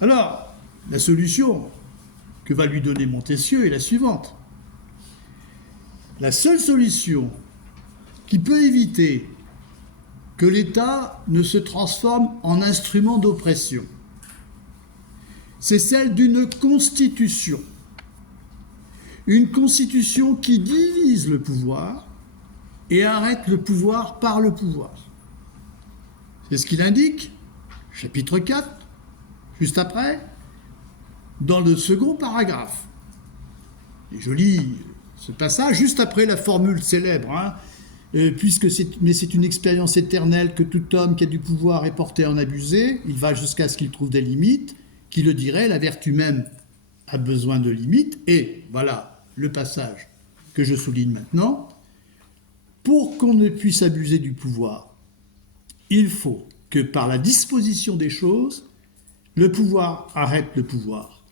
Alors, la solution que va lui donner Montesquieu est la suivante. La seule solution qui peut éviter que l'État ne se transforme en instrument d'oppression, c'est celle d'une constitution. Une constitution qui divise le pouvoir et arrête le pouvoir par le pouvoir. C'est ce qu'il indique, chapitre 4, juste après, dans le second paragraphe. Et je lis ce passage juste après la formule célèbre, mais c'est une expérience éternelle que tout homme qui a du pouvoir est porté à en abuser, il va jusqu'à ce qu'il trouve des limites, qui le dirait, la vertu même a besoin de limites, et voilà le passage que je souligne maintenant, pour qu'on ne puisse abuser du pouvoir, il faut que par la disposition des choses, le pouvoir arrête le pouvoir.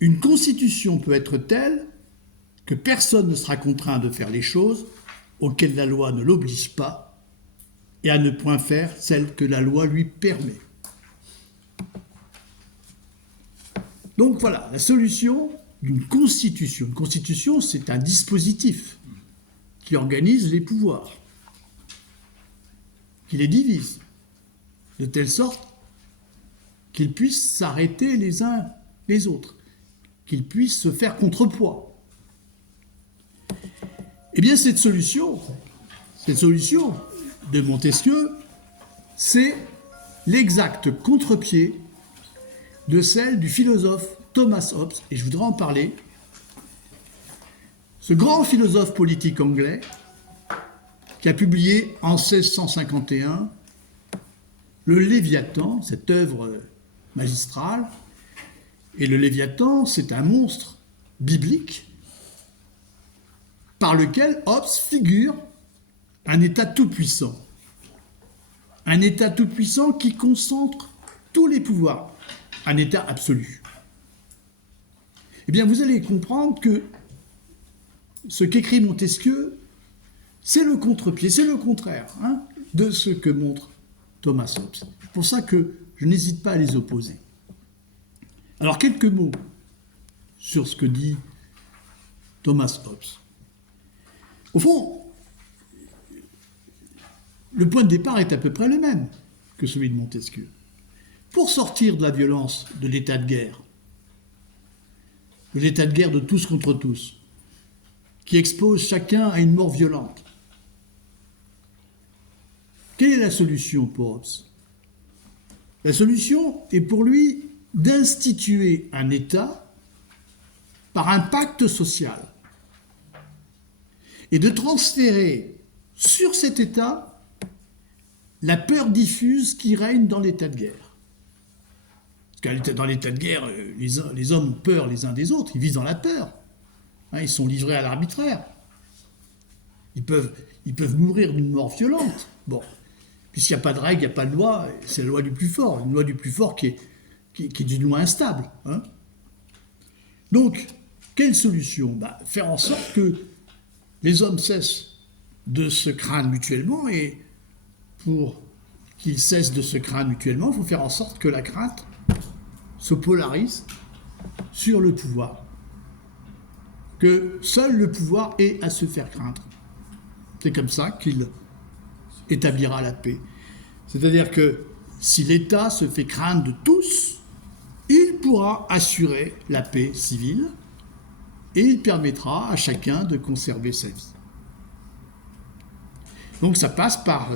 Une constitution peut être telle que personne ne sera contraint de faire les choses auxquelles la loi ne l'oblige pas et à ne point faire celles que la loi lui permet. Donc voilà, la solution d'une constitution. Une constitution, c'est un dispositif qui organise les pouvoirs, qui les divise, de telle sorte qu'ils puissent s'arrêter les uns les autres, qu'ils puissent se faire contrepoids. Eh bien, cette solution de Montesquieu, c'est l'exact contre-pied de celle du philosophe Thomas Hobbes, et je voudrais en parler. Ce grand philosophe politique anglais, qui a publié en 1651 le Léviathan, cette œuvre magistrale. Et le Léviathan, c'est un monstre biblique par lequel Hobbes figure un État tout-puissant. Un État tout-puissant qui concentre tous les pouvoirs. Un État absolu. Eh bien, vous allez comprendre que ce qu'écrit Montesquieu, c'est le contre-pied, c'est le contraire de ce que montre Thomas Hobbes. C'est pour ça que je n'hésite pas à les opposer. Alors, quelques mots sur ce que dit Thomas Hobbes. Au fond, le point de départ est à peu près le même que celui de Montesquieu. Pour sortir de la violence de l'état de guerre de tous contre tous, qui expose chacun à une mort violente, quelle est la solution pour Hobbes? La solution est pour lui d'instituer un État par un pacte social et de transférer sur cet État la peur diffuse qui règne dans l'état de guerre. Parce que dans l'état de guerre, les hommes ont peur les uns des autres, ils vivent dans la peur. Ils sont livrés à l'arbitraire. Ils peuvent mourir d'une mort violente. Bon, puisqu'il n'y a pas de règle, il n'y a pas de loi, c'est la loi du plus fort. Une loi du plus fort qui est d'une loi instable. Donc, quelle solution? Faire en sorte que les hommes cessent de se craindre mutuellement, et pour qu'ils cessent de se craindre mutuellement, il faut faire en sorte que la crainte se polarise sur le pouvoir. Que seul le pouvoir ait à se faire craindre. C'est comme ça qu'il établira la paix. C'est-à-dire que si l'État se fait craindre de tous, il pourra assurer la paix civile et il permettra à chacun de conserver sa vie. Donc ça passe par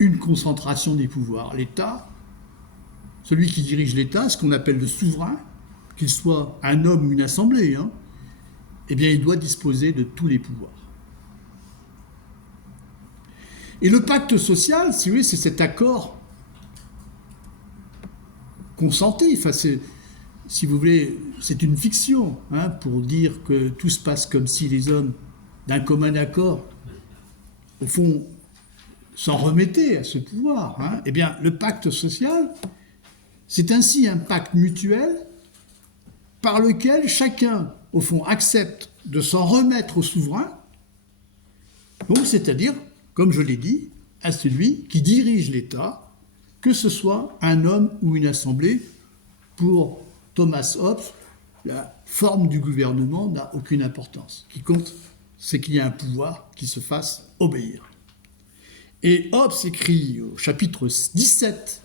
une concentration des pouvoirs. L'État, celui qui dirige l'État, ce qu'on appelle le souverain, qu'il soit un homme ou une assemblée, eh bien il doit disposer de tous les pouvoirs. Et le pacte social, si vous voulez, c'est cet accord consenti. Enfin, si vous voulez, c'est une fiction, pour dire que tout se passe comme si les hommes, d'un commun accord, au fond, s'en remettait à ce pouvoir. Hein. Eh bien, le pacte social, c'est ainsi un pacte mutuel par lequel chacun, au fond, accepte de s'en remettre au souverain, donc c'est-à-dire, comme je l'ai dit, à celui qui dirige l'État, que ce soit un homme ou une assemblée. Pour Thomas Hobbes, la forme du gouvernement n'a aucune importance. Ce qui compte, c'est qu'il y a un pouvoir qui se fasse obéir. Et Hobbes écrit au chapitre 17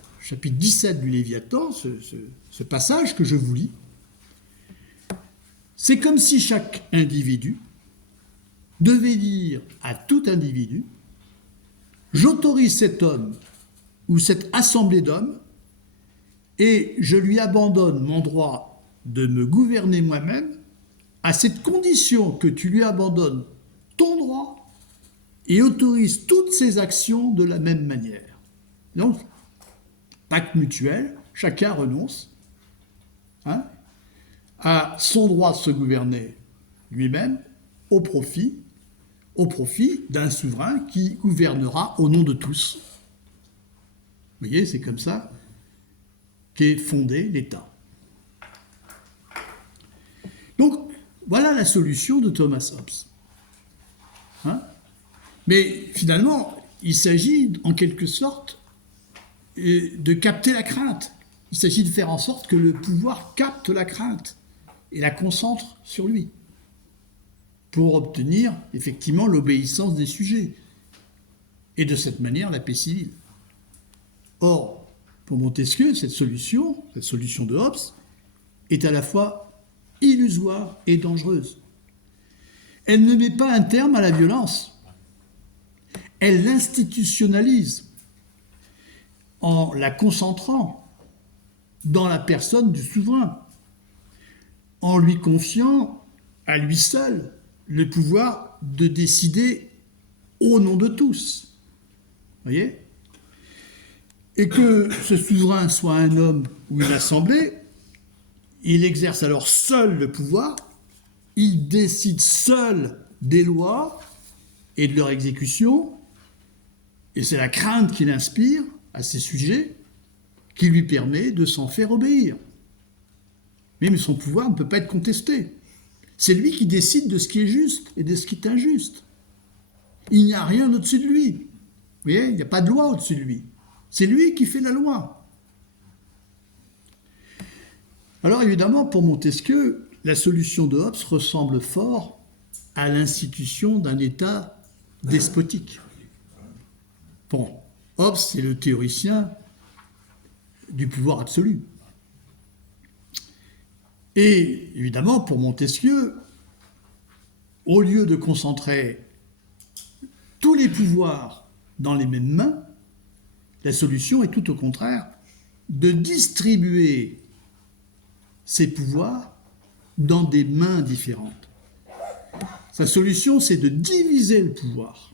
du Léviathan, ce passage que je vous lis. C'est comme si chaque individu devait dire à tout individu « J'autorise cet homme ou cette assemblée d'hommes et je lui abandonne mon droit de me gouverner moi-même à cette condition que tu lui abandonnes ton droit et autorises toutes ses actions de la même manière. » Donc, pacte mutuel, chacun renonce à son droit de se gouverner lui-même au profit d'un souverain qui gouvernera au nom de tous. Vous voyez, c'est comme ça qu'est fondé l'État. Donc, voilà la solution de Thomas Hobbes. Mais finalement, il s'agit en quelque sorte de capter la crainte. Il s'agit de faire en sorte que le pouvoir capte la crainte et la concentre sur lui, pour obtenir effectivement l'obéissance des sujets, et de cette manière la paix civile. Or, pour Montesquieu, cette solution de Hobbes, est à la fois illusoire et dangereuse. Elle ne met pas un terme à la violence, elle l'institutionnalise en la concentrant dans la personne du souverain, en lui confiant à lui seul le pouvoir de décider au nom de tous. Voyez ? Et que ce souverain soit un homme ou une assemblée, il exerce alors seul le pouvoir, il décide seul des lois et de leur exécution, et c'est la crainte qu'il inspire à ses sujets qui lui permet de s'en faire obéir. Mais son pouvoir ne peut pas être contesté. C'est lui qui décide de ce qui est juste et de ce qui est injuste. Il n'y a rien au-dessus de lui. Vous voyez, il n'y a pas de loi au-dessus de lui. C'est lui qui fait la loi. Alors évidemment, pour Montesquieu, la solution de Hobbes ressemble fort à l'institution d'un État despotique. Bon, Hobbes, c'est le théoricien du pouvoir absolu. Et évidemment, pour Montesquieu, au lieu de concentrer tous les pouvoirs dans les mêmes mains, la solution est tout au contraire de distribuer ces pouvoirs dans des mains différentes. Sa solution, c'est de diviser le pouvoir.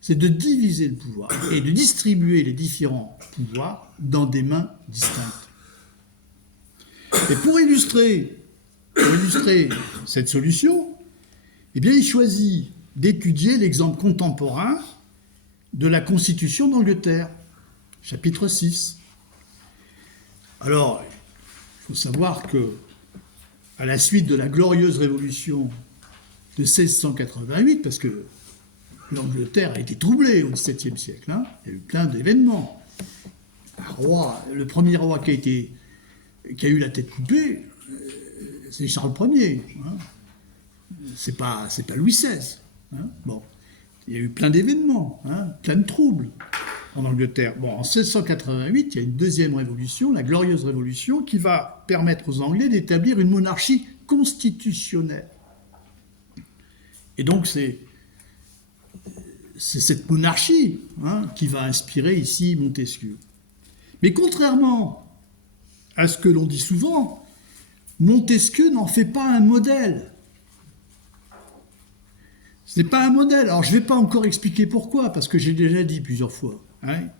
C'est de diviser le pouvoir et de distribuer les différents pouvoirs dans des mains distinctes. Et pour illustrer cette solution, eh bien, il choisit d'étudier l'exemple contemporain de la Constitution d'Angleterre, chapitre 6. Alors, il faut savoir que, à la suite de la glorieuse révolution de 1688, parce que l'Angleterre a été troublée au XVIIe siècle, il y a eu plein d'événements. Le premier roi qui a eu la tête coupée, c'est Charles Ier. C'est pas Louis XVI. Bon. Il y a eu plein d'événements, plein de troubles en Angleterre. Bon, en 1688, il y a une deuxième révolution, la Glorieuse Révolution, qui va permettre aux Anglais d'établir une monarchie constitutionnelle. Et donc, c'est cette monarchie qui va inspirer ici Montesquieu. Mais contrairement à ce que l'on dit souvent, Montesquieu n'en fait pas un modèle. Ce n'est pas un modèle. Alors, je ne vais pas encore expliquer pourquoi, parce que j'ai déjà dit plusieurs fois.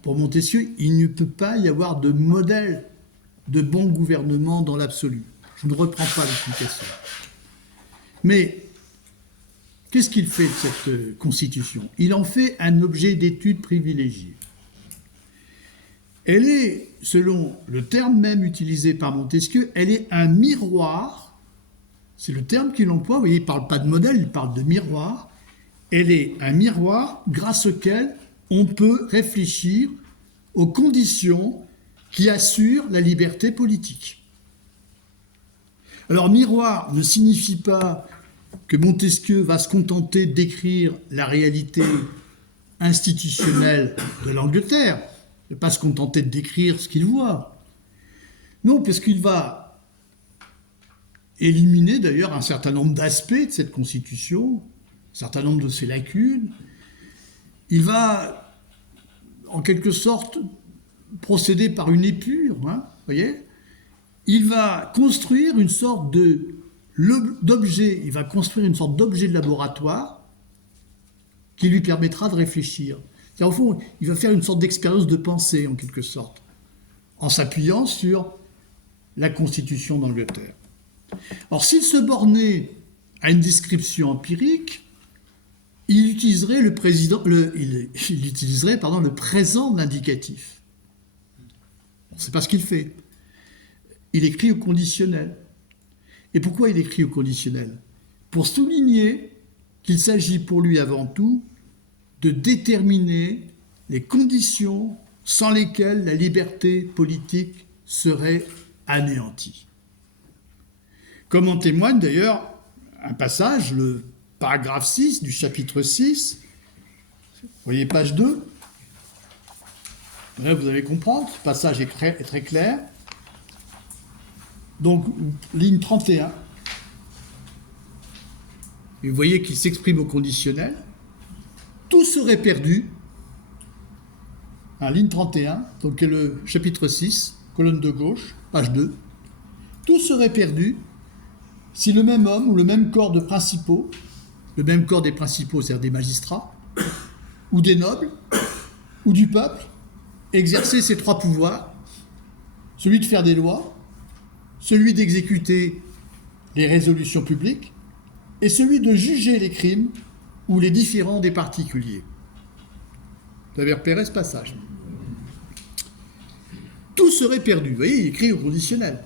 Pour Montesquieu, il ne peut pas y avoir de modèle de bon gouvernement dans l'absolu. Je ne reprends pas l'explication. Mais qu'est-ce qu'il fait de cette constitution? Il en fait un objet d'étude privilégié. Elle est, selon le terme même utilisé par Montesquieu, elle est un miroir, c'est le terme qu'il emploie, vous voyez, il ne parle pas de modèle, il parle de miroir. Elle est un miroir grâce auquel on peut réfléchir aux conditions qui assurent la liberté politique. Alors, miroir ne signifie pas que Montesquieu va se contenter d'écrire la réalité institutionnelle de l'Angleterre, ne pas se contenter de décrire ce qu'il voit. Non, parce qu'il va éliminer d'ailleurs un certain nombre d'aspects de cette constitution, un certain nombre de ses lacunes. Il va, en quelque sorte, procéder par une épure, vous voyez. Il va construire une sorte d'objet, il va construire une sorte d'objet de laboratoire qui lui permettra de réfléchir. C'est-à-dire, au fond, il va faire une sorte d'expérience de pensée, en quelque sorte, en s'appuyant sur la Constitution d'Angleterre. Alors, s'il se bornait à une description empirique, il utiliserait le présent de l'indicatif. C'est pas ce qu'il fait. Il écrit au conditionnel. Et pourquoi il écrit au conditionnel? Pour souligner qu'il s'agit pour lui avant tout de déterminer les conditions sans lesquelles la liberté politique serait anéantie. Comme en témoigne d'ailleurs un passage, le paragraphe 6 du chapitre 6, vous voyez page 2, là, vous allez comprendre, ce passage est très clair. Donc, ligne 31, et vous voyez qu'il s'exprime au conditionnel. Tout serait perdu, ligne 31, donc le chapitre 6, colonne de gauche, page 2. Tout serait perdu si le même homme ou le même corps de principaux, le même corps des principaux, c'est-à-dire des magistrats, ou des nobles, ou du peuple, exerçait ces trois pouvoirs, celui de faire des lois, celui d'exécuter les résolutions publiques, et celui de juger les crimes ou les différends des particuliers. Vous avez repéré ce passage. Tout serait perdu. Vous voyez, il écrit au conditionnel.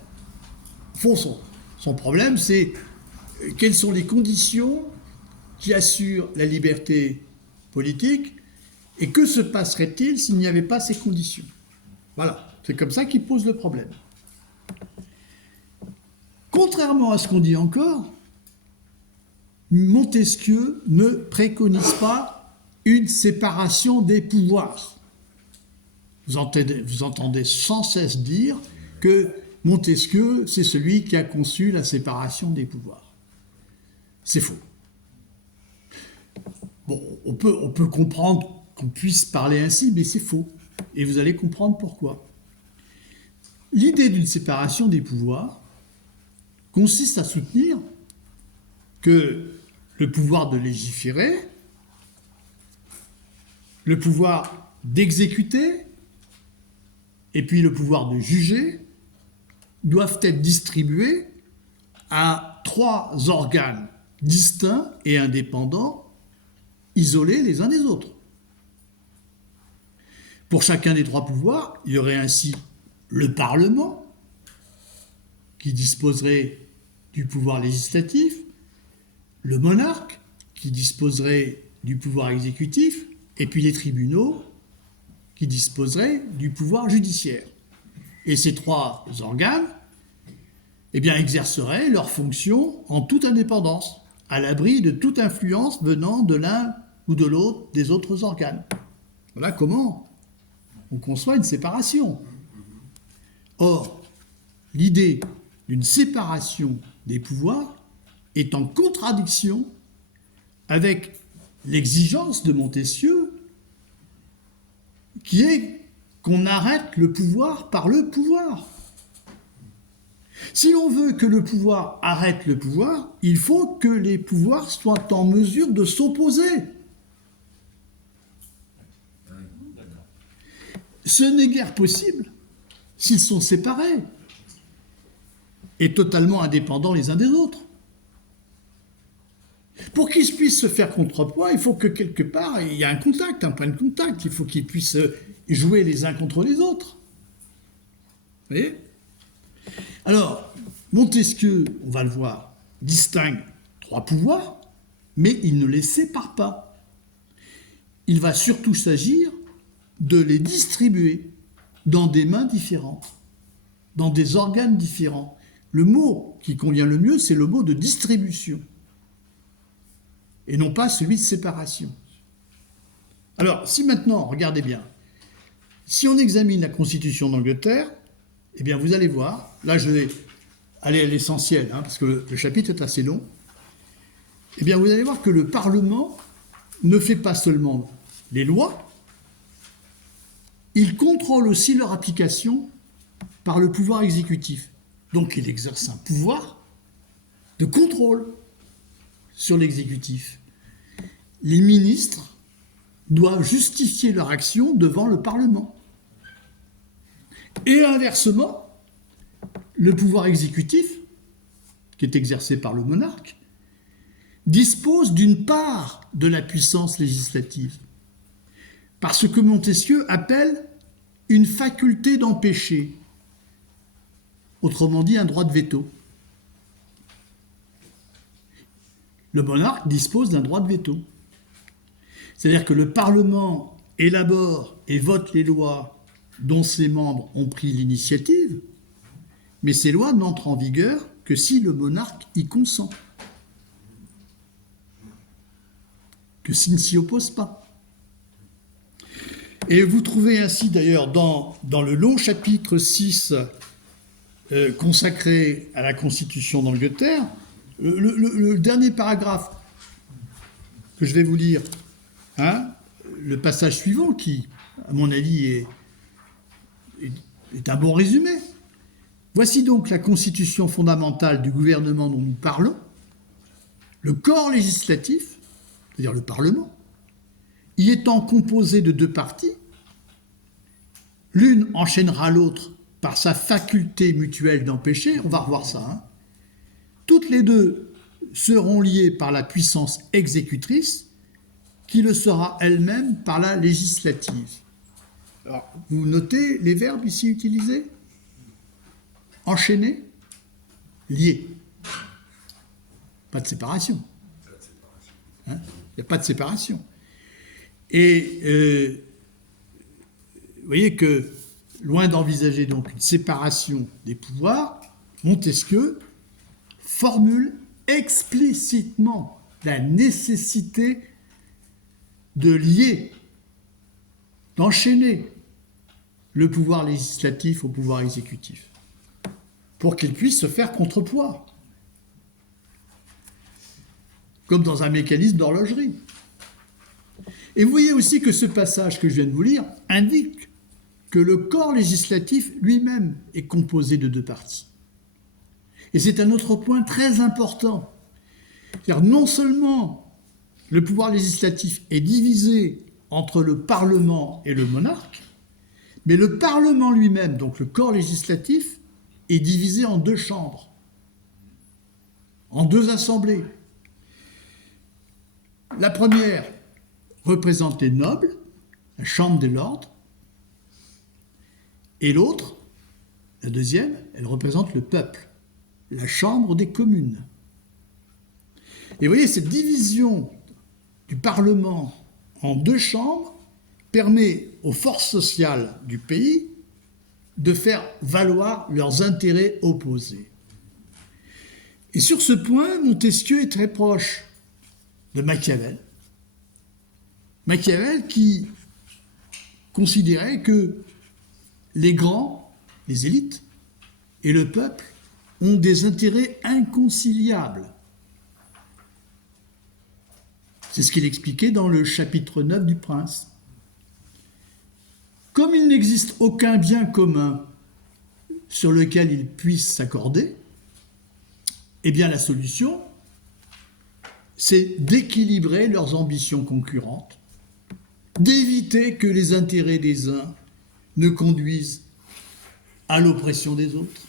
Au fond, son problème, c'est quelles sont les conditions qui assurent la liberté politique et que se passerait-il s'il n'y avait pas ces conditions? Voilà, c'est comme ça qu'il pose le problème. Contrairement à ce qu'on dit encore, Montesquieu ne préconise pas une séparation des pouvoirs. Vous entendez sans cesse dire que Montesquieu, c'est celui qui a conçu la séparation des pouvoirs. C'est faux. Bon, on peut comprendre qu'on puisse parler ainsi, mais c'est faux. Et vous allez comprendre pourquoi. L'idée d'une séparation des pouvoirs consiste à soutenir que le pouvoir de légiférer, le pouvoir d'exécuter, et puis le pouvoir de juger, doivent être distribués à trois organes distincts et indépendants, isolés les uns des autres. Pour chacun des trois pouvoirs, il y aurait ainsi le Parlement, qui disposerait du pouvoir législatif, le monarque, qui disposerait du pouvoir exécutif, et puis les tribunaux, qui disposeraient du pouvoir judiciaire. Et ces trois organes, exerceraient leurs fonctions en toute indépendance, à l'abri de toute influence venant de l'un ou de l'autre des autres organes. Voilà comment on conçoit une séparation. Or, l'idée d'une séparation des pouvoirs est en contradiction avec l'exigence de Montesquieu, qui est qu'on arrête le pouvoir par le pouvoir. Si l'on veut que le pouvoir arrête le pouvoir, il faut que les pouvoirs soient en mesure de s'opposer. Ce n'est guère possible s'ils sont séparés et totalement indépendants les uns des autres. Pour qu'ils puissent se faire contrepoids, il faut que quelque part, il y ait un contact, un point de contact. Il faut qu'ils puissent jouer les uns contre les autres. Vous voyez? Alors, Montesquieu, on va le voir, distingue 3 pouvoirs, mais il ne les sépare pas. Il va surtout s'agir de les distribuer dans des mains différentes, dans des organes différents. Le mot qui convient le mieux, c'est le mot de distribution, et non pas celui de séparation. Alors, si maintenant, regardez bien, si on examine la Constitution d'Angleterre, eh bien vous allez voir, là je vais aller à l'essentiel, parce que le chapitre est assez long, eh bien vous allez voir que le Parlement ne fait pas seulement les lois, il contrôle aussi leur application par le pouvoir exécutif. Donc il exerce un pouvoir de contrôle sur l'exécutif. Les ministres doivent justifier leur action devant le Parlement. Et inversement, le pouvoir exécutif, qui est exercé par le monarque, dispose d'une part de la puissance législative, par ce que Montesquieu appelle une faculté d'empêcher, autrement dit un droit de veto. Le monarque dispose d'un droit de veto. C'est-à-dire que le Parlement élabore et vote les lois dont ses membres ont pris l'initiative, mais ces lois n'entrent en vigueur que si le monarque y consent, que s'il ne s'y oppose pas. Et vous trouvez ainsi d'ailleurs dans le long chapitre 6 consacré à la Constitution d'Angleterre, le dernier paragraphe que je vais vous lire, le passage suivant qui, à mon avis, est un bon résumé. Voici donc la constitution fondamentale du gouvernement dont nous parlons. Le corps législatif, c'est-à-dire le Parlement, y étant composé de 2 parties, l'une enchaînera l'autre par sa faculté mutuelle d'empêcher, on va revoir ça, toutes les 2 seront liées par la puissance exécutrice, qui le sera elle-même par la législative. Alors, vous notez les verbes ici utilisés? Enchaîner, lié. Pas de séparation. Il n'y a pas de séparation. Et vous voyez que, loin d'envisager donc une séparation des pouvoirs, Montesquieu formule explicitement la nécessité de lier, d'enchaîner le pouvoir législatif au pouvoir exécutif, pour qu'il puisse se faire contrepoids, comme dans un mécanisme d'horlogerie. Et vous voyez aussi que ce passage que je viens de vous lire indique que le corps législatif lui-même est composé de 2 parties. Et c'est un autre point très important. C'est-à-dire non seulement le pouvoir législatif est divisé entre le Parlement et le monarque, mais le Parlement lui-même, donc le corps législatif, est divisé en 2 chambres, en 2 assemblées. La première représente les nobles, la Chambre des lords, et l'autre, la deuxième, elle représente le peuple, la Chambre des communes. Et vous voyez, cette division du Parlement en 2 chambres permet aux forces sociales du pays de faire valoir leurs intérêts opposés. Et sur ce point, Montesquieu est très proche de Machiavel. Machiavel qui considérait que les grands, les élites et le peuple ont des intérêts inconciliables. C'est ce qu'il expliquait dans le chapitre 9 du Prince. Comme il n'existe aucun bien commun sur lequel ils puissent s'accorder, eh bien la solution, c'est d'équilibrer leurs ambitions concurrentes, d'éviter que les intérêts des uns ne conduisent à l'oppression des autres.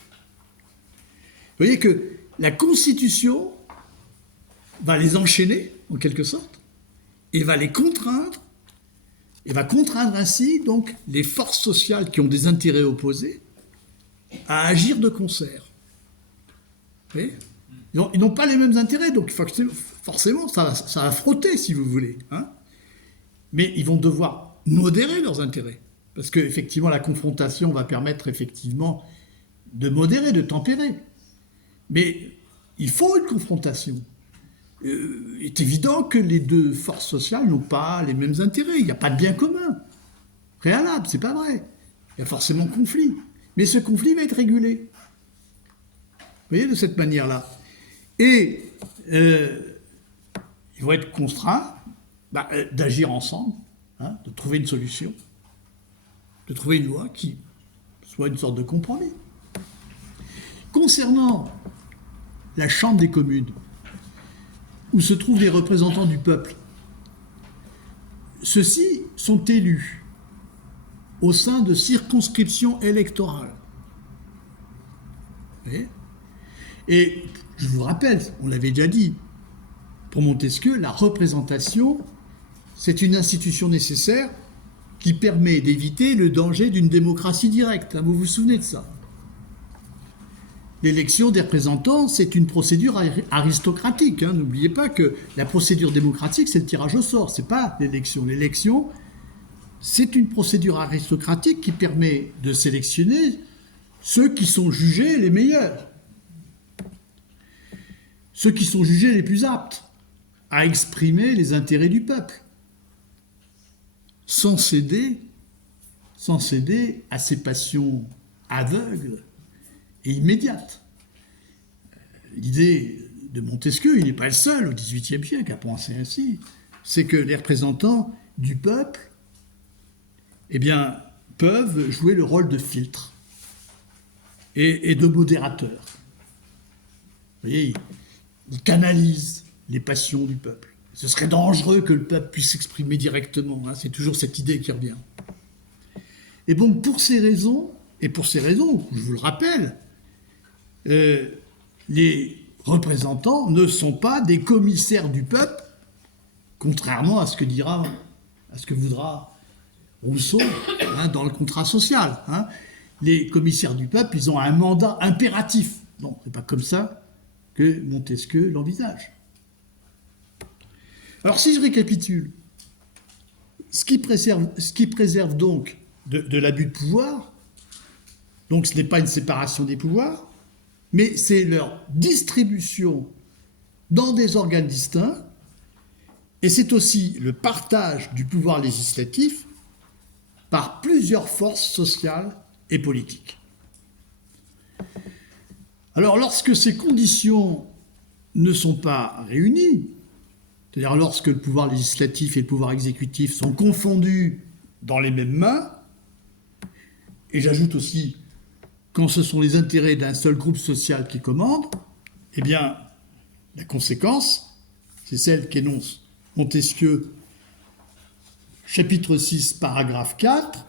Vous voyez que la Constitution va les enchaîner, en quelque sorte, et va les contraindre, et va contraindre ainsi donc les forces sociales qui ont des intérêts opposés à agir de concert. Vous voyez ? Ils n'ont pas les mêmes intérêts, donc forcément ça va frotter, si vous voulez. Hein. Mais ils vont devoir modérer leurs intérêts, parce qu'effectivement la confrontation va permettre effectivement de modérer, de tempérer. Mais il faut une confrontation. Il est évident que les deux forces sociales n'ont pas les mêmes intérêts. Il n'y a pas de bien commun préalable, c'est pas vrai. Il y a forcément conflit. Mais ce conflit va être régulé. Vous voyez, de cette manière-là. Et ils vont être contraints d'agir ensemble, hein, de trouver une solution, de trouver une loi qui soit une sorte de compromis. Concernant la Chambre des communes, où se trouvent les représentants du peuple, ceux-ci sont élus au sein de circonscriptions électorales. Vous voyez ? Et je vous rappelle, on l'avait déjà dit, pour Montesquieu, la représentation, c'est une institution nécessaire qui permet d'éviter le danger d'une démocratie directe. Vous vous souvenez de ça ? L'élection des représentants, c'est une procédure aristocratique. Hein. N'oubliez pas que la procédure démocratique, c'est le tirage au sort, c'est pas l'élection. L'élection, c'est une procédure aristocratique qui permet de sélectionner ceux qui sont jugés les meilleurs, ceux qui sont jugés les plus aptes à exprimer les intérêts du peuple, sans céder à ses passions aveugles et immédiate. L'idée de Montesquieu, il n'est pas le seul au XVIIIe siècle à penser ainsi, c'est que les représentants du peuple, peuvent jouer le rôle de filtre et de modérateur. Vous voyez, ils canalisent les passions du peuple. Ce serait dangereux que le peuple puisse s'exprimer directement, hein, c'est toujours cette idée qui revient. Et donc pour ces raisons, je vous le rappelle, les représentants ne sont pas des commissaires du peuple, contrairement à ce que voudra Rousseau dans le contrat social. Hein. Les commissaires du peuple, ils ont un mandat impératif. Non, c'est pas comme ça que Montesquieu l'envisage. Alors si je récapitule, ce qui préserve donc de l'abus de pouvoir, donc ce n'est pas une séparation des pouvoirs, mais c'est leur distribution dans des organes distincts, et c'est aussi le partage du pouvoir législatif par plusieurs forces sociales et politiques. Alors lorsque ces conditions ne sont pas réunies, c'est-à-dire lorsque le pouvoir législatif et le pouvoir exécutif sont confondus dans les mêmes mains, et j'ajoute aussi quand ce sont les intérêts d'un seul groupe social qui commande, la conséquence, c'est celle qu'énonce Montesquieu, chapitre 6, paragraphe 4,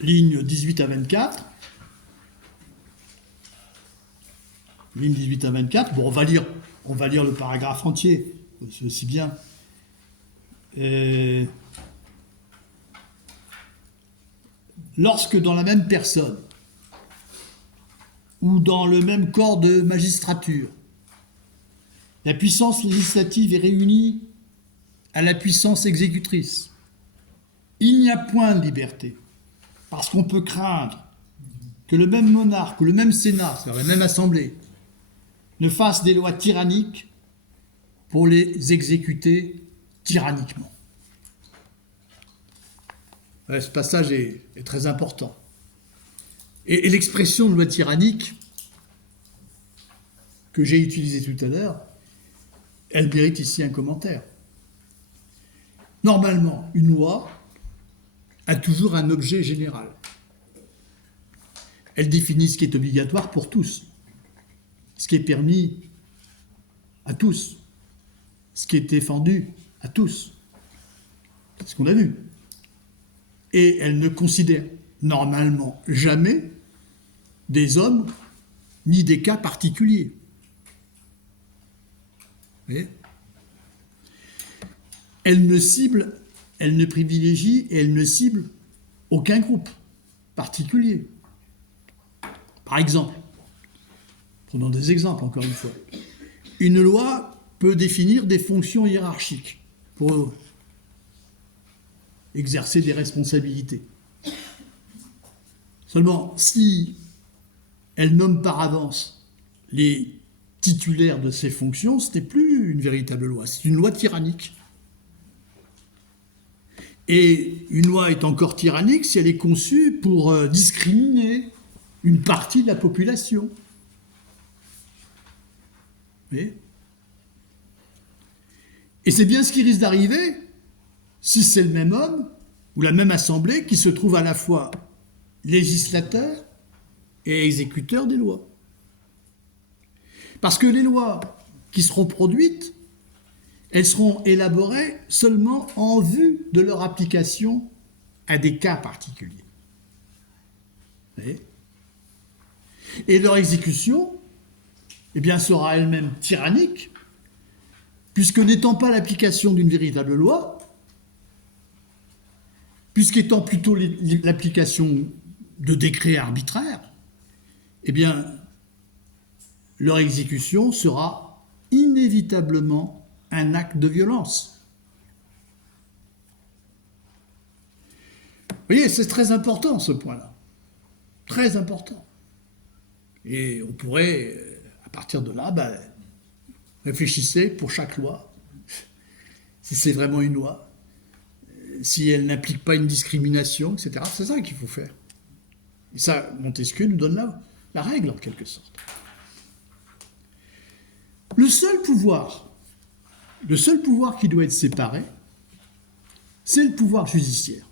ligne 18 à 24. Ligne 18 à 24. Bon, on va lire le paragraphe entier, c'est aussi bien. Lorsque dans la même personne, ou dans le même corps de magistrature, la puissance législative est réunie à la puissance exécutrice, il n'y a point de liberté, parce qu'on peut craindre que le même monarque ou le même Sénat, c'est-à-dire la même assemblée, ne fasse des lois tyranniques pour les exécuter tyranniquement. Ouais, ce passage est très important. Et l'expression de loi tyrannique que j'ai utilisée tout à l'heure, elle mérite ici un commentaire. Normalement, une loi a toujours un objet général. Elle définit ce qui est obligatoire pour tous, ce qui est permis à tous, ce qui est défendu à tous. C'est ce qu'on a vu. Et elle ne considère normalement jamais des hommes ni des cas particuliers. voyez ? Elle ne cible, elle ne privilégie et elle ne cible aucun groupe particulier. Par exemple, prenons des exemples encore une fois. Une loi peut définir des fonctions hiérarchiques pour exercer des responsabilités. Seulement, si elle nomme par avance les titulaires de ces fonctions, ce n'est plus une véritable loi, c'est une loi tyrannique. Et une loi est encore tyrannique si elle est conçue pour discriminer une partie de la population. Vous voyez ? Et c'est bien ce qui risque d'arriver si c'est le même homme ou la même assemblée qui se trouve à la fois législateur et exécuteur des lois. Parce que les lois qui seront produites, elles seront élaborées seulement en vue de leur application à des cas particuliers. Vous voyez ? Et leur exécution, eh bien, sera elle-même tyrannique, puisque n'étant pas l'application d'une véritable loi, puisqu'étant plutôt l'application de décrets arbitraires, eh bien, leur exécution sera inévitablement un acte de violence. Vous voyez, c'est très important ce point-là. Très important. Et on pourrait, à partir de là, réfléchissez pour chaque loi, si c'est vraiment une loi, si elle n'implique pas une discrimination, etc. C'est ça qu'il faut faire. Et ça, Montesquieu nous donne la règle, en quelque sorte. Le seul pouvoir qui doit être séparé, c'est le pouvoir judiciaire.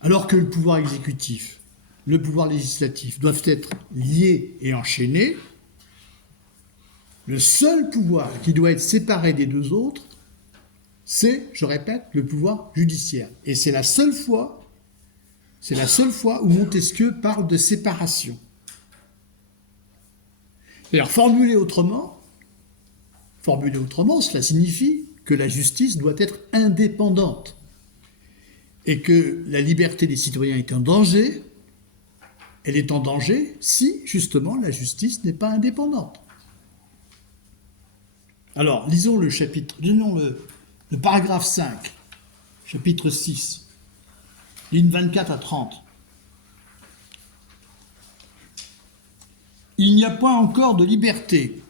Alors que le pouvoir exécutif, le pouvoir législatif doivent être liés et enchaînés, le seul pouvoir qui doit être séparé des deux autres, c'est, je répète, le pouvoir judiciaire. Et c'est la seule fois où Montesquieu parle de séparation. D'ailleurs, formulé autrement, cela signifie que la justice doit être indépendante et que la liberté des citoyens est en danger. Elle est en danger si, justement, la justice n'est pas indépendante. Alors, lisons le paragraphe 5, chapitre 6, lignes 24 à 30. Il n'y a point encore de liberté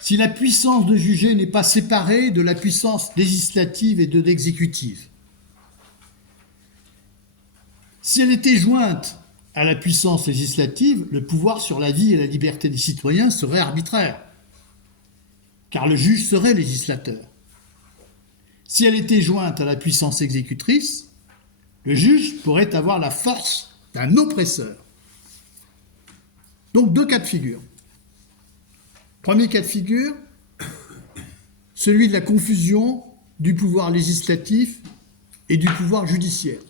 si la puissance de juger n'est pas séparée de la puissance législative et de l'exécutive. Si elle était jointe à la puissance législative, le pouvoir sur la vie et la liberté des citoyens serait arbitraire, car le juge serait législateur. Si elle était jointe à la puissance exécutrice, le juge pourrait avoir la force d'un oppresseur. Donc, deux cas de figure. Premier cas de figure, celui de la confusion du pouvoir législatif et du pouvoir judiciaire.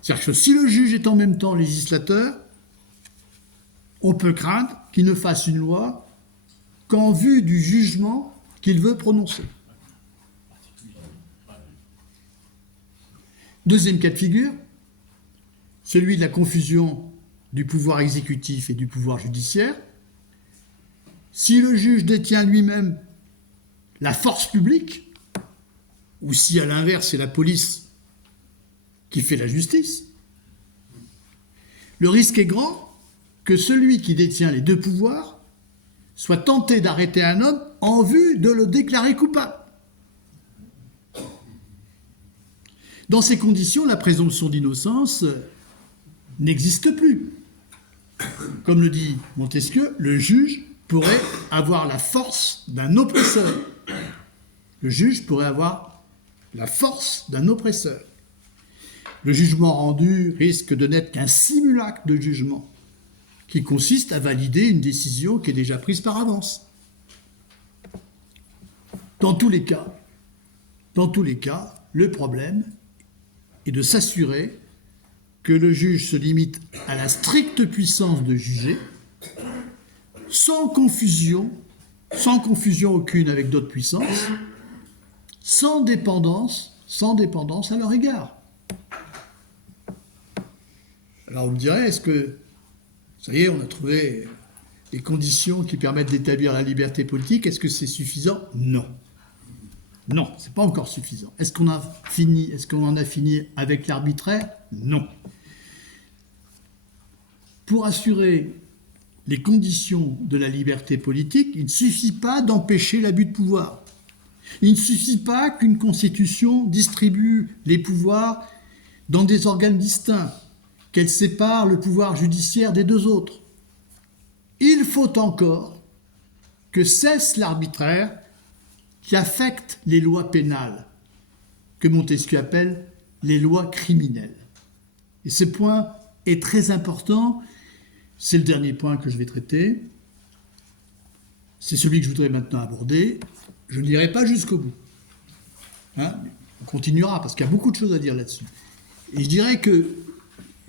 C'est-à-dire que si le juge est en même temps législateur, on peut craindre qu'il ne fasse une loi qu'en vue du jugement qu'il veut prononcer. Deuxième cas de figure, celui de la confusion du pouvoir exécutif et du pouvoir judiciaire. Si le juge détient lui-même la force publique, ou si à l'inverse c'est la police qui fait la justice, le risque est grand que celui qui détient les deux pouvoirs soit tenté d'arrêter un homme en vue de le déclarer coupable. Dans ces conditions, la présomption d'innocence n'existe plus. Comme le dit Montesquieu, le juge pourrait avoir la force d'un oppresseur. Le juge pourrait avoir la force d'un oppresseur. Le jugement rendu risque de n'être qu'un simulacre de jugement qui consiste à valider une décision qui est déjà prise par avance. Dans tous les cas, le problème est de s'assurer que le juge se limite à la stricte puissance de juger, sans confusion aucune avec d'autres puissances, sans dépendance à leur égard. Alors vous me direz, est-ce que, ça y est, on a trouvé les conditions qui permettent d'établir la liberté politique, est-ce que c'est suffisant? Non. Non, c'est pas encore suffisant. Est-ce qu'on en a fini avec l'arbitraire? Non. Pour assurer les conditions de la liberté politique, il ne suffit pas d'empêcher l'abus de pouvoir. Il ne suffit pas qu'une constitution distribue les pouvoirs dans des organes distincts, qu'elle sépare le pouvoir judiciaire des deux autres. Il faut encore que cesse l'arbitraire qui affecte les lois pénales, que Montesquieu appelle les lois criminelles. Et ce point est très important, c'est le dernier point que je vais traiter, c'est celui que je voudrais maintenant aborder. Je ne lirai pas jusqu'au bout. On continuera, parce qu'il y a beaucoup de choses à dire là-dessus. Et je dirais que,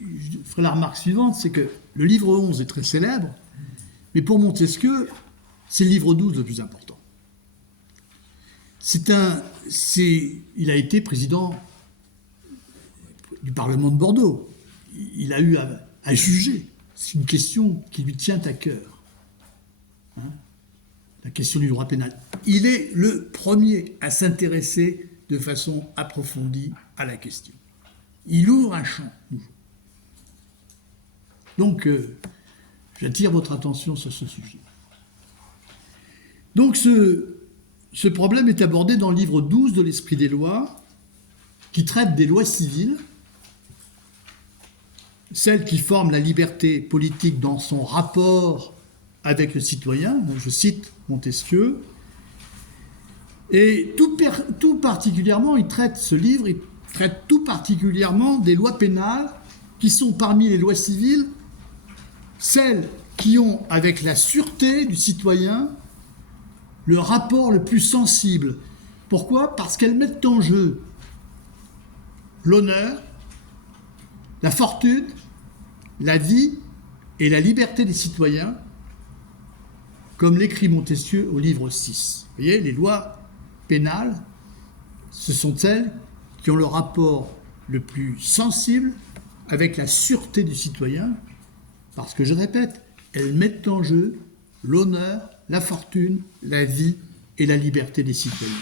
je ferai la remarque suivante, c'est que le livre 11 est très célèbre, mais pour Montesquieu, c'est le livre 12 le plus important. Il a été président du Parlement de Bordeaux. Il a eu à juger. C'est une question qui lui tient à cœur. La question du droit pénal. Il est le premier à s'intéresser de façon approfondie à la question. Il ouvre un champ nouveau. Donc, j'attire votre attention sur ce sujet. Donc, ce problème est abordé dans le livre 12 de l'Esprit des lois, qui traite des lois civiles, celles qui forment la liberté politique dans son rapport avec le citoyen. Donc, je cite Montesquieu. Et tout particulièrement, il traite tout particulièrement des lois pénales qui sont parmi les lois civiles, celles qui ont avec la sûreté du citoyen le rapport le plus sensible. Pourquoi? Parce qu'elles mettent en jeu l'honneur, la fortune, la vie et la liberté des citoyens, comme l'écrit Montesquieu au livre 6. Vous voyez, les lois pénales, ce sont celles qui ont le rapport le plus sensible avec la sûreté du citoyen, parce que, je répète, elles mettent en jeu l'honneur, la fortune, la vie et la liberté des citoyens.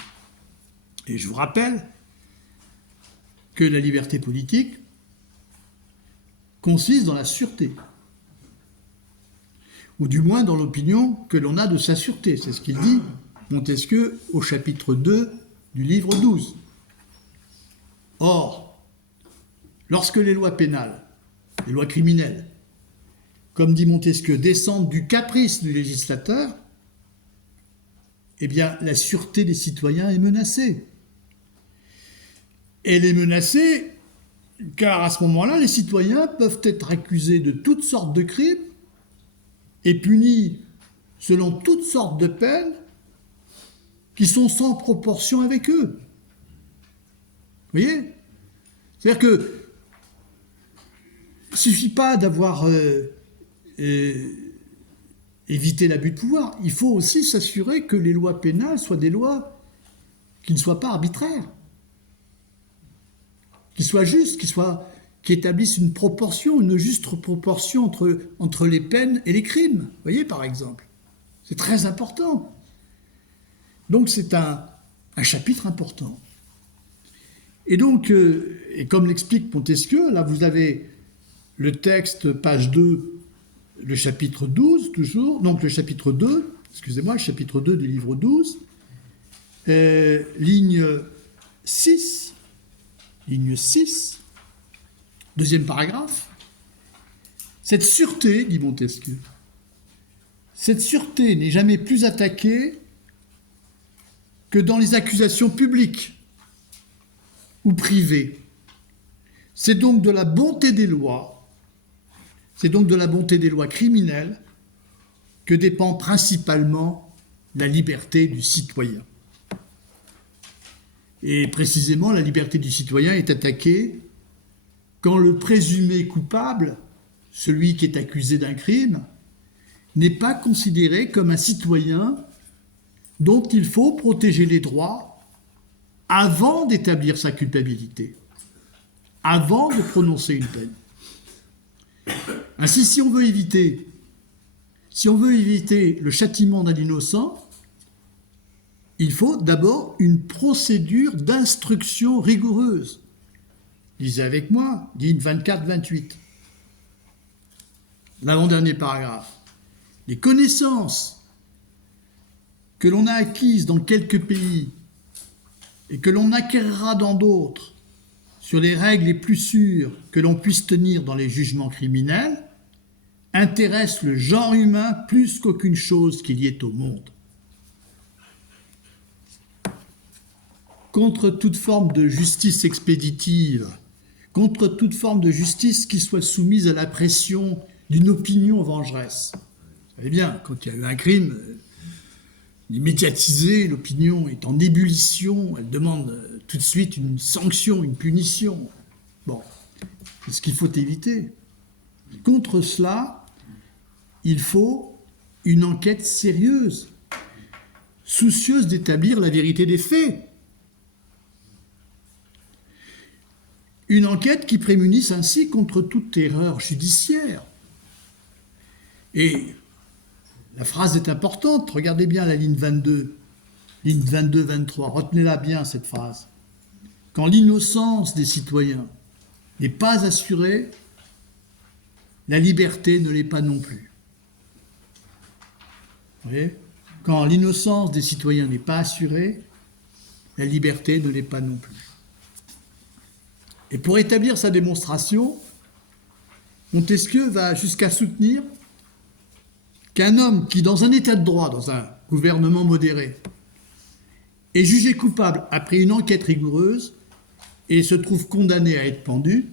Et je vous rappelle que la liberté politique consiste dans la sûreté, ou du moins dans l'opinion que l'on a de sa sûreté. C'est ce qu'il dit, Montesquieu, au chapitre 2 du livre 12. Or, lorsque les lois pénales, les lois criminelles, comme dit Montesquieu, descendent du caprice du législateur, eh bien, la sûreté des citoyens est menacée. Elle est menacée car à ce moment-là, les citoyens peuvent être accusés de toutes sortes de crimes et punis selon toutes sortes de peines qui sont sans proportion avec eux. Vous voyez? C'est-à-dire que il ne suffit pas d'avoir évité l'abus de pouvoir. Il faut aussi s'assurer que les lois pénales soient des lois qui ne soient pas arbitraires, qui soient justes, qui établissent une proportion, une juste proportion entre les peines et les crimes. Vous voyez, par exemple. C'est très important. Donc c'est un chapitre important. Et donc, et comme l'explique Montesquieu, là vous avez le texte, page 2, le chapitre 12, toujours, donc le chapitre 2, excusez-moi, le chapitre 2 du livre 12, ligne 6, deuxième paragraphe. Cette sûreté, dit Montesquieu, cette sûreté n'est jamais plus attaquée que dans les accusations publiques ou privées. C'est donc de la bonté des lois, criminelles que dépend principalement la liberté du citoyen. Et précisément, la liberté du citoyen est attaquée quand le présumé coupable, celui qui est accusé d'un crime, n'est pas considéré comme un citoyen dont il faut protéger les droits avant d'établir sa culpabilité, avant de prononcer une peine. Ainsi, si on veut éviter le châtiment d'un innocent, il faut d'abord une procédure d'instruction rigoureuse. Lisez avec moi, ligne 24-28. L'avant-dernier paragraphe. Les connaissances que l'on a acquises dans quelques pays et que l'on acquérera dans d'autres sur les règles les plus sûres que l'on puisse tenir dans les jugements criminels intéressent le genre humain plus qu'aucune chose qu'il y ait au monde. Contre toute forme de justice expéditive, contre toute forme de justice qui soit soumise à la pression d'une opinion vengeresse. Vous savez bien, quand il y a eu un crime, il est médiatisé, l'opinion est en ébullition, elle demande tout de suite une sanction, une punition. Bon, c'est ce qu'il faut éviter. Contre cela, il faut une enquête sérieuse, soucieuse d'établir la vérité des faits. Une enquête qui prémunisse ainsi contre toute erreur judiciaire. Et la phrase est importante, regardez bien la ligne 22, ligne 22-23, retenez-la bien cette phrase. Quand l'innocence des citoyens n'est pas assurée, la liberté ne l'est pas non plus. Vous voyez ? Quand l'innocence des citoyens n'est pas assurée, la liberté ne l'est pas non plus. Et pour établir sa démonstration, Montesquieu va jusqu'à soutenir qu'un homme qui, dans un état de droit, dans un gouvernement modéré, est jugé coupable après une enquête rigoureuse et se trouve condamné à être pendu,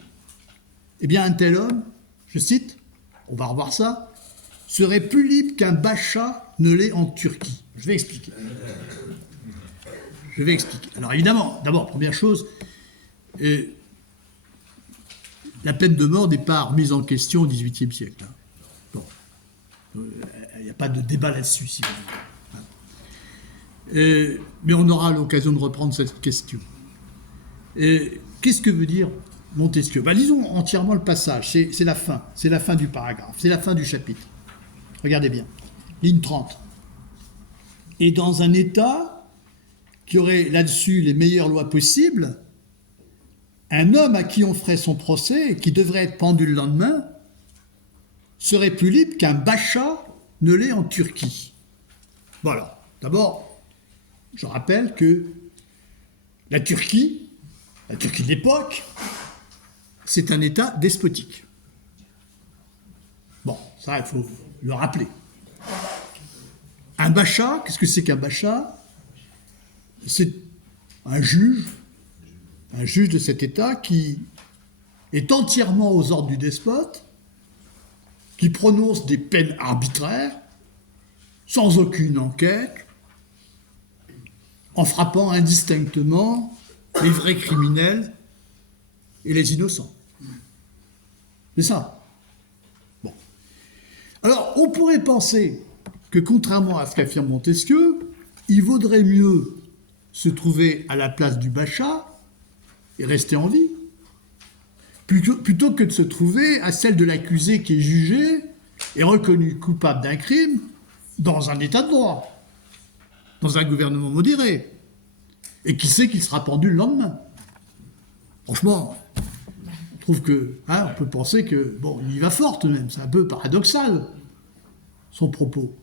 eh bien un tel homme, je cite, on va revoir ça, serait plus libre qu'un bacha ne l'est en Turquie. Je vais expliquer. Alors évidemment, d'abord, première chose, la peine de mort n'est pas remise en question au XVIIIe siècle. Bon. Il n'y a pas de débat là-dessus, si vous voulez. Mais on aura l'occasion de reprendre cette question. Qu'est-ce que veut dire Montesquieu ? Lisons entièrement le passage, c'est la fin du paragraphe, c'est la fin du chapitre. Regardez bien, ligne 30. Et dans un État qui aurait là-dessus les meilleures lois possibles, un homme à qui on ferait son procès et qui devrait être pendu le lendemain serait plus libre qu'un bacha ne l'est en Turquie. Voilà. D'abord, je rappelle que la Turquie de l'époque, c'est un État despotique. Bon, ça, il faut le rappeler. Un bacha, qu'est-ce que c'est qu'un bacha ? C'est un juge de cet État qui est entièrement aux ordres du despote, qui prononce des peines arbitraires, sans aucune enquête, en frappant indistinctement les vrais criminels et les innocents. C'est ça. Bon. Alors, on pourrait penser que, contrairement à ce qu'affirme Montesquieu, il vaudrait mieux se trouver à la place du bacha et rester en vie, plutôt que de se trouver à celle de l'accusé qui est jugé et reconnu coupable d'un crime dans un état de droit, dans un gouvernement modéré, et qui sait qu'il sera pendu le lendemain. Franchement, on trouve que, on peut penser que, il y va fort tout de même, c'est un peu paradoxal, son propos.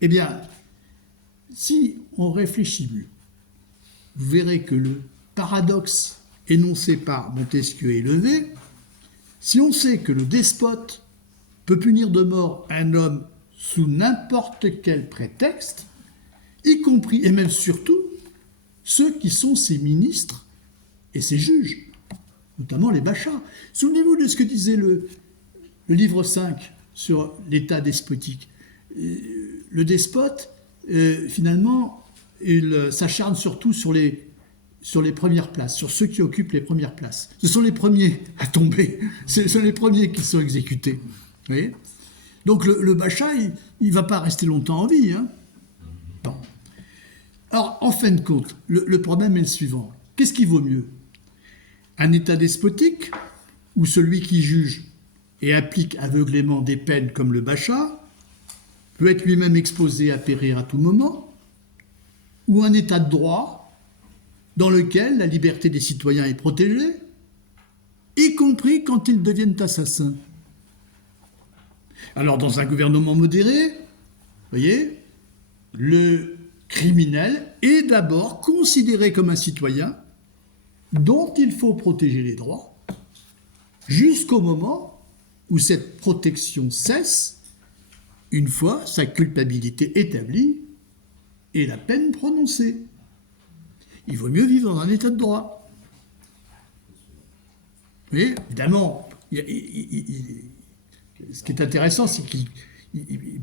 Eh bien, si on réfléchit mieux, vous verrez que le paradoxe énoncé par Montesquieu est levé, si on sait que le despote peut punir de mort un homme sous n'importe quel prétexte, y compris et même surtout ceux qui sont ses ministres et ses juges, notamment les bachas. Souvenez-vous de ce que disait le livre 5 sur l'État despotique. Le despote, finalement, il s'acharne surtout sur les premières places, sur ceux qui occupent les premières places. Ce sont les premiers à tomber, ce sont les premiers qui sont exécutés. Vous voyez ? Donc le Bacha, il ne va pas rester longtemps en vie. Hein. Bon. Alors, en fin de compte, le problème est le suivant. Qu'est-ce qui vaut mieux? Un État despotique, où celui qui juge et applique aveuglément des peines comme le Bacha peut être lui-même exposé à périr à tout moment, ou un État de droit dans lequel la liberté des citoyens est protégée, y compris quand ils deviennent assassins. Alors, dans un gouvernement modéré, vous voyez, le criminel est d'abord considéré comme un citoyen dont il faut protéger les droits, jusqu'au moment où cette protection cesse, une fois sa culpabilité établie et la peine prononcée. Il vaut mieux vivre dans un état de droit. Mais évidemment, ce qui est intéressant, c'est qu'il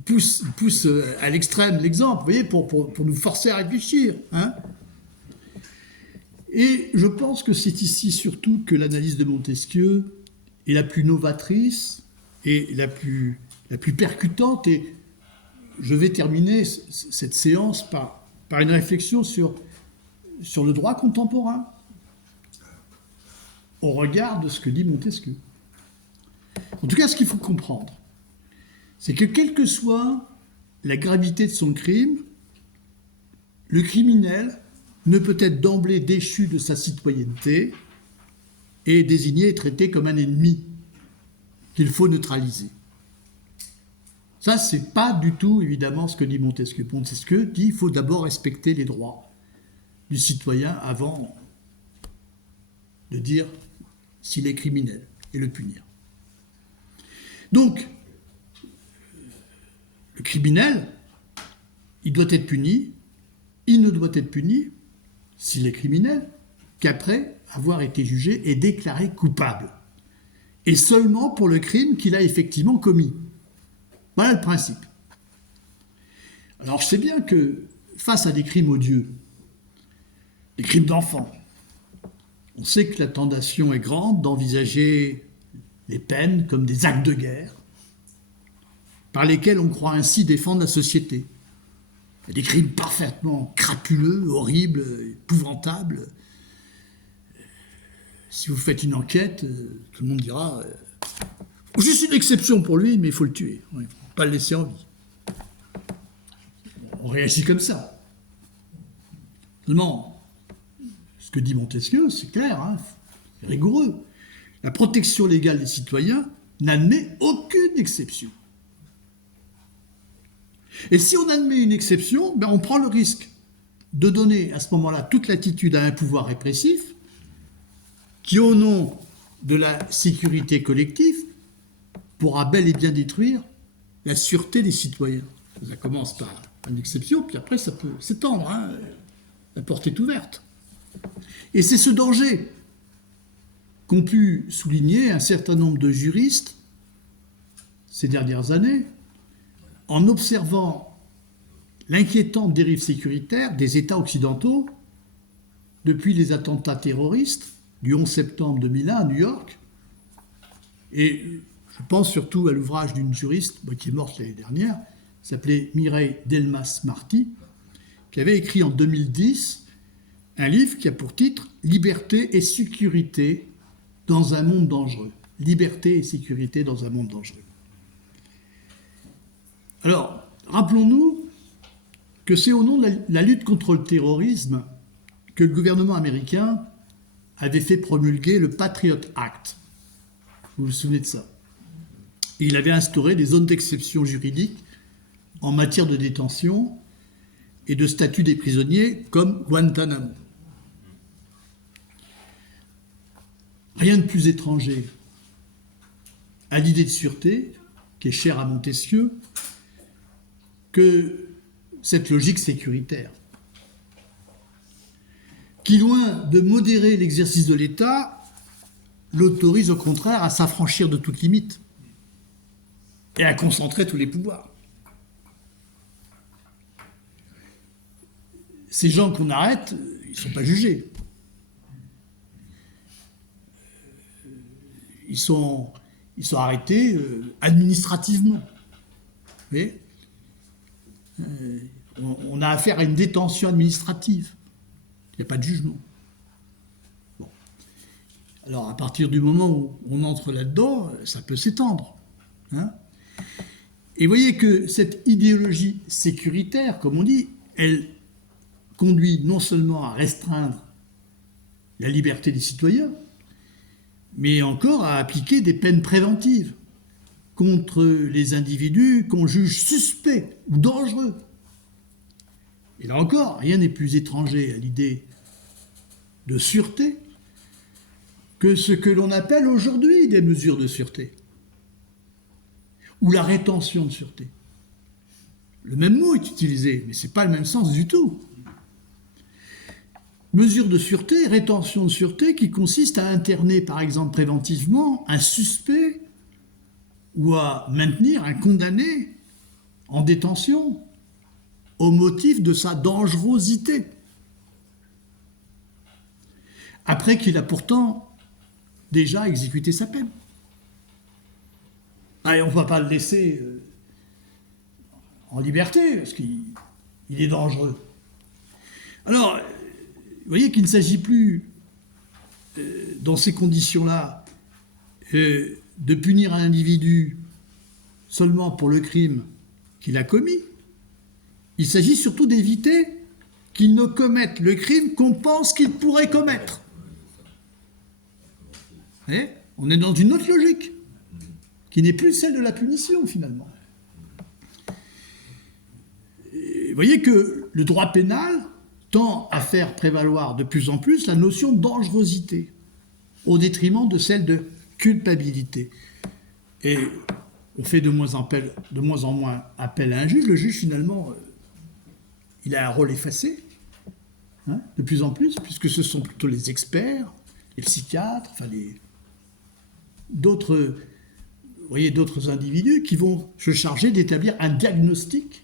pousse à l'extrême l'exemple, vous voyez, pour nous forcer à réfléchir. Hein. Et je pense que c'est ici surtout que l'analyse de Montesquieu est la plus novatrice et la plus percutante. Et je vais terminer cette séance par une réflexion sur le droit contemporain, au regard de ce que dit Montesquieu. En tout cas, ce qu'il faut comprendre, c'est que quelle que soit la gravité de son crime, le criminel ne peut être d'emblée déchu de sa citoyenneté et désigné et traité comme un ennemi qu'il faut neutraliser. Ça, c'est pas du tout, évidemment, ce que dit Montesquieu. Montesquieu dit qu'il faut d'abord respecter les droits du citoyen avant de dire s'il est criminel et le punir. Donc, le criminel, il doit être puni, il ne doit être puni, s'il est criminel, qu'après avoir été jugé et déclaré coupable. Et seulement pour le crime qu'il a effectivement commis. Voilà le principe. Alors je sais bien que face à des crimes odieux, des crimes d'enfants, on sait que la tentation est grande d'envisager les peines comme des actes de guerre par lesquels on croit ainsi défendre la société. Des crimes parfaitement crapuleux, horribles, épouvantables. Si vous faites une enquête, tout le monde dira juste une exception pour lui, mais il faut le tuer. Il ne faut pas le laisser en vie. On réagit comme ça. Seulement, ce que dit Montesquieu, c'est clair, hein, c'est rigoureux. La protection légale des citoyens n'admet aucune exception. Et si on admet une exception, ben on prend le risque de donner à ce moment-là toute latitude à un pouvoir répressif qui, au nom de la sécurité collective, pourra bel et bien détruire la sûreté des citoyens. Ça commence par une exception, puis après ça peut s'étendre. Hein. La porte est ouverte. Et c'est ce danger qu'ont pu souligner un certain nombre de juristes ces dernières années, en observant l'inquiétante dérive sécuritaire des États occidentaux depuis les attentats terroristes du 11 septembre 2001 à New York. Et je pense surtout à l'ouvrage d'une juriste qui est morte l'année dernière, qui s'appelait Mireille Delmas-Marty, qui avait écrit en 2010 un livre qui a pour titre « Liberté et sécurité dans un monde dangereux ». Liberté et sécurité dans un monde dangereux. Alors, rappelons-nous que c'est au nom de la lutte contre le terrorisme que le gouvernement américain avait fait promulguer le Patriot Act. Vous vous souvenez de ça? Et il avait instauré des zones d'exception juridique en matière de détention et de statut des prisonniers comme Guantanamo. Rien de plus étranger à l'idée de sûreté, qui est chère à Montesquieu, que cette logique sécuritaire, qui, loin de modérer l'exercice de l'État, l'autorise au contraire à s'affranchir de toute limite et à concentrer tous les pouvoirs. Ces gens qu'on arrête, ils ne sont pas jugés. Ils sont arrêtés administrativement. voyez, on a affaire à une détention administrative. Il n'y a pas de jugement. Bon. Alors, à partir du moment où on entre là-dedans, ça peut s'étendre. Hein. Et vous voyez que cette idéologie sécuritaire, comme on dit, elle conduit non seulement à restreindre la liberté des citoyens, mais encore à appliquer des peines préventives contre les individus qu'on juge suspects ou dangereux. Et là encore, rien n'est plus étranger à l'idée de sûreté que ce que l'on appelle aujourd'hui des mesures de sûreté, ou la rétention de sûreté. Le même mot est utilisé, mais ce n'est pas le même sens du tout. Mesure de sûreté, rétention de sûreté, qui consiste à interner, par exemple, préventivement, un suspect ou à maintenir un condamné en détention au motif de sa dangerosité, après qu'il a pourtant déjà exécuté sa peine. Et on ne va pas le laisser en liberté, parce qu'il est dangereux. Alors, vous voyez qu'il ne s'agit plus, dans ces conditions-là, de punir un individu seulement pour le crime qu'il a commis. Il s'agit surtout d'éviter qu'il ne commette le crime qu'on pense qu'il pourrait commettre. Et on est dans une autre logique, qui n'est plus celle de la punition, finalement. Et vous voyez que le droit pénal tend à faire prévaloir de plus en plus la notion de dangerosité, au détriment de celle de culpabilité. Et on fait de moins en moins appel à un juge. Le juge, finalement, il a un rôle effacé, hein, de plus en plus, puisque ce sont plutôt les experts, les psychiatres, enfin d'autres individus qui vont se charger d'établir un diagnostic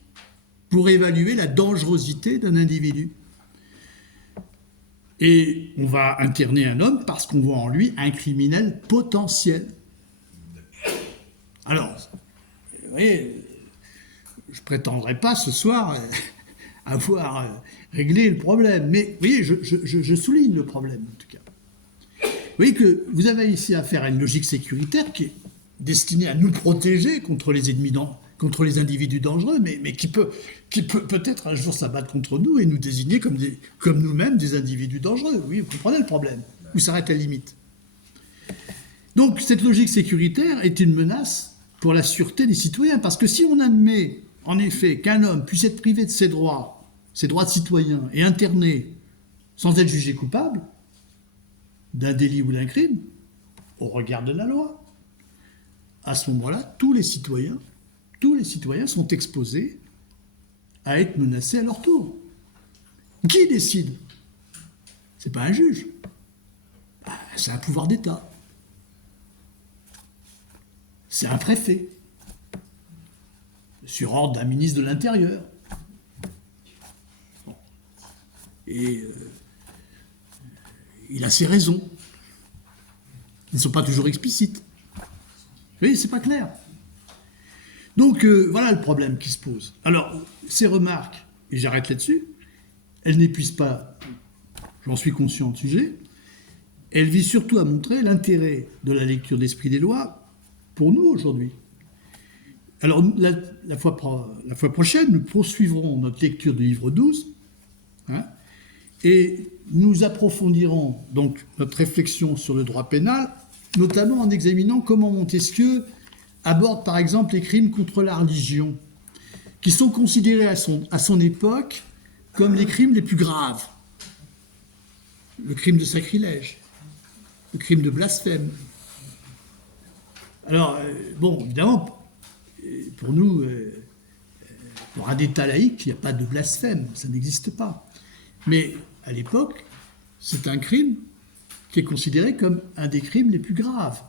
pour évaluer la dangerosité d'un individu. Et on va interner un homme parce qu'on voit en lui un criminel potentiel. Alors, vous voyez, je ne prétendrai pas ce soir avoir réglé le problème, mais vous voyez, je souligne le problème en tout cas. Vous voyez que vous avez ici affaire à une logique sécuritaire qui est destinée à nous protéger contre les ennemis, contre les individus dangereux, mais qui peut peut-être un jour s'abattre contre nous et nous désigner comme nous-mêmes des individus dangereux. Oui, vous comprenez le problème, où s'arrête la limite. Donc cette logique sécuritaire est une menace pour la sûreté des citoyens, parce que si on admet en effet qu'un homme puisse être privé de ses droits de citoyen, et interné sans être jugé coupable d'un délit ou d'un crime, au regard de la loi, à ce moment-là, tous les citoyens sont exposés à être menacés à leur tour. Qui décide? C'est pas un juge. C'est un pouvoir d'État. C'est un préfet, sur ordre d'un ministre de l'Intérieur. Et il a ses raisons. Elles ne sont pas toujours explicites. Vous voyez, c'est pas clair. Donc voilà le problème qui se pose. Alors, ces remarques, et j'arrête là-dessus, elles n'épuisent pas, j'en suis conscient du sujet, elles visent surtout à montrer l'intérêt de la lecture d'Esprit des lois pour nous aujourd'hui. Alors, la fois prochaine, nous poursuivrons notre lecture du livre 12, hein, et nous approfondirons donc notre réflexion sur le droit pénal, notamment en examinant comment Montesquieu aborde par exemple les crimes contre la religion, qui sont considérés à son époque comme les crimes les plus graves. Le crime de sacrilège, le crime de blasphème. Alors, bon, évidemment, pour nous, pour un État laïque, il n'y a pas de blasphème, ça n'existe pas. Mais à l'époque, c'est un crime qui est considéré comme un des crimes les plus graves.